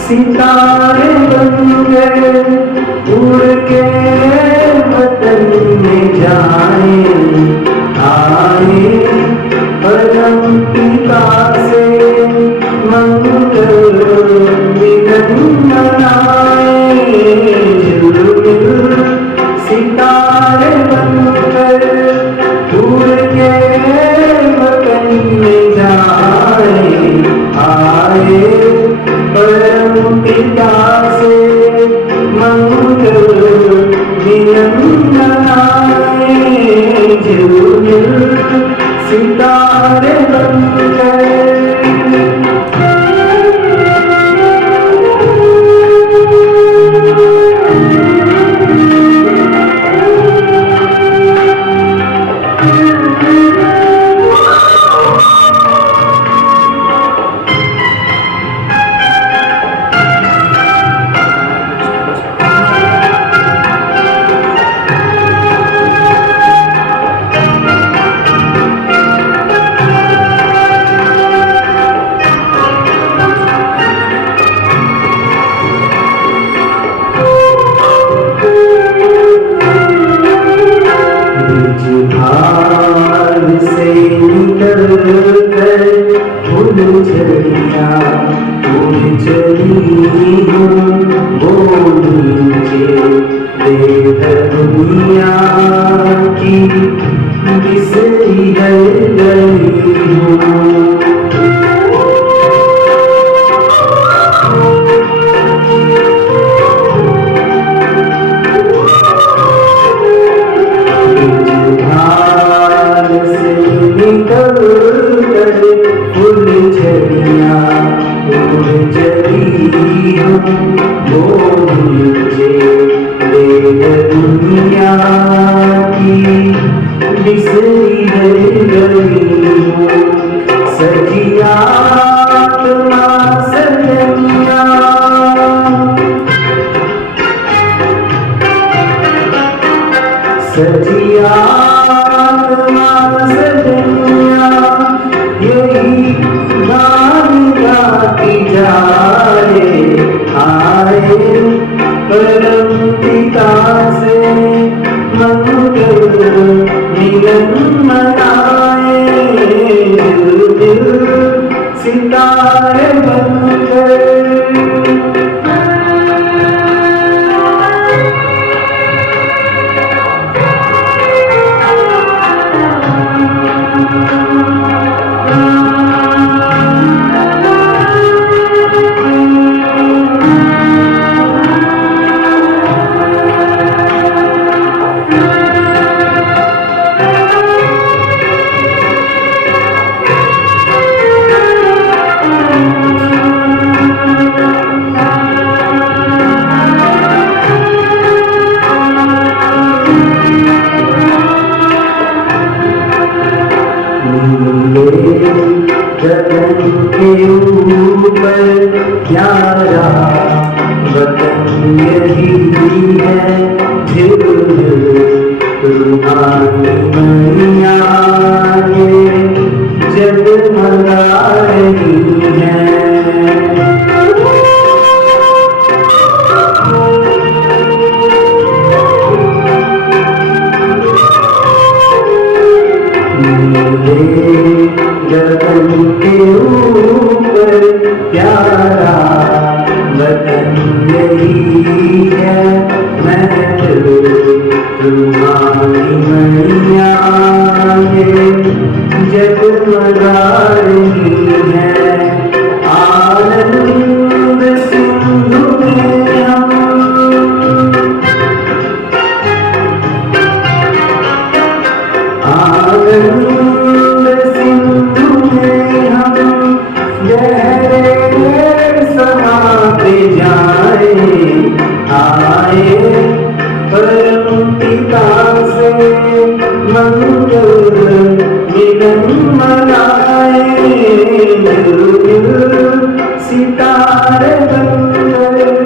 सितारे बन गए उड़ के वतन में जाए, आए परम पिता से मंगल मिलन मनाए। सितारे बनकर उड़ के वतन में जाए, आए परम पिता से मंगल मिलन मनाए। सितारे बनकर दुनिया की बिसरी गई से निकल कर फूल झड़ियाँ उड़ चली वो नीचे दुनिया की बिसरी गई सजिया आत्मा सजनिया। सजिया आत्मा सजनिया यही गान गाती जाए, आए परम पिता से मंगल मिलन मनाए। सितारे बनकर गगन के ऊपर प्यारा वतन यही है, झिल रूहानी मैया ये जगमगा रही है। रही है महफिल तुम्हारी मैया जगमगा रही है आनंद सिंधु में हम आनंद सिंधु में हम गहरे समाते जाए आए परम पिता से मंगल मिलन मनाए सितारे बनकर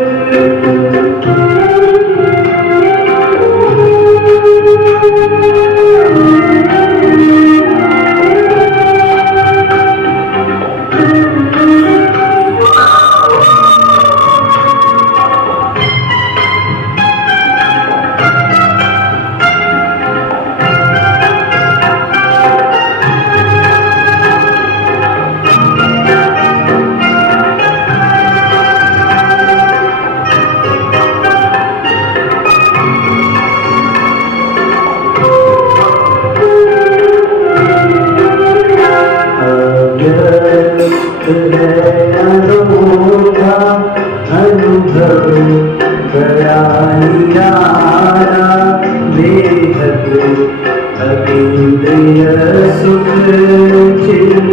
अनोखा अनुभव बड़ा निराला बेहद अतीन्द्रिय सुख चिर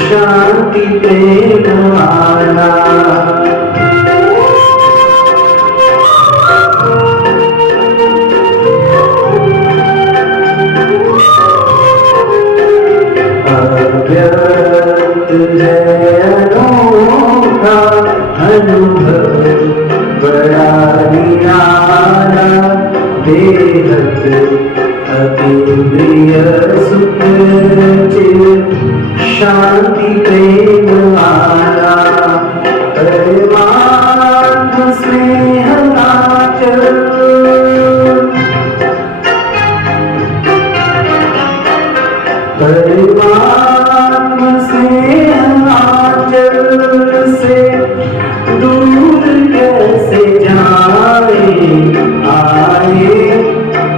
शांति प्रेम वाला अव्यक्त है अनोखा अनुभव बड़ा निराला बेहद अतीन्द्रिय सुख चिर शांति प्रेम वाला परमात्म स्नेह नाचल परमात्म से आंचल से दूर कैसे जाए आए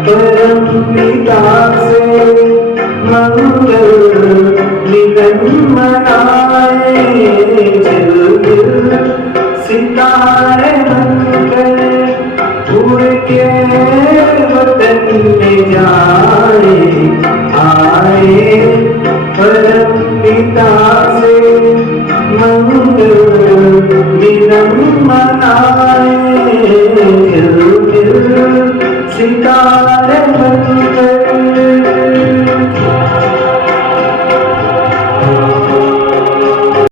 परम पिता से मंगल मिलन मनाए जल सितारे बनकर उड़ के वतन में जाए आए परम पिता से मंगल मिलन मनाए सितारे बनकर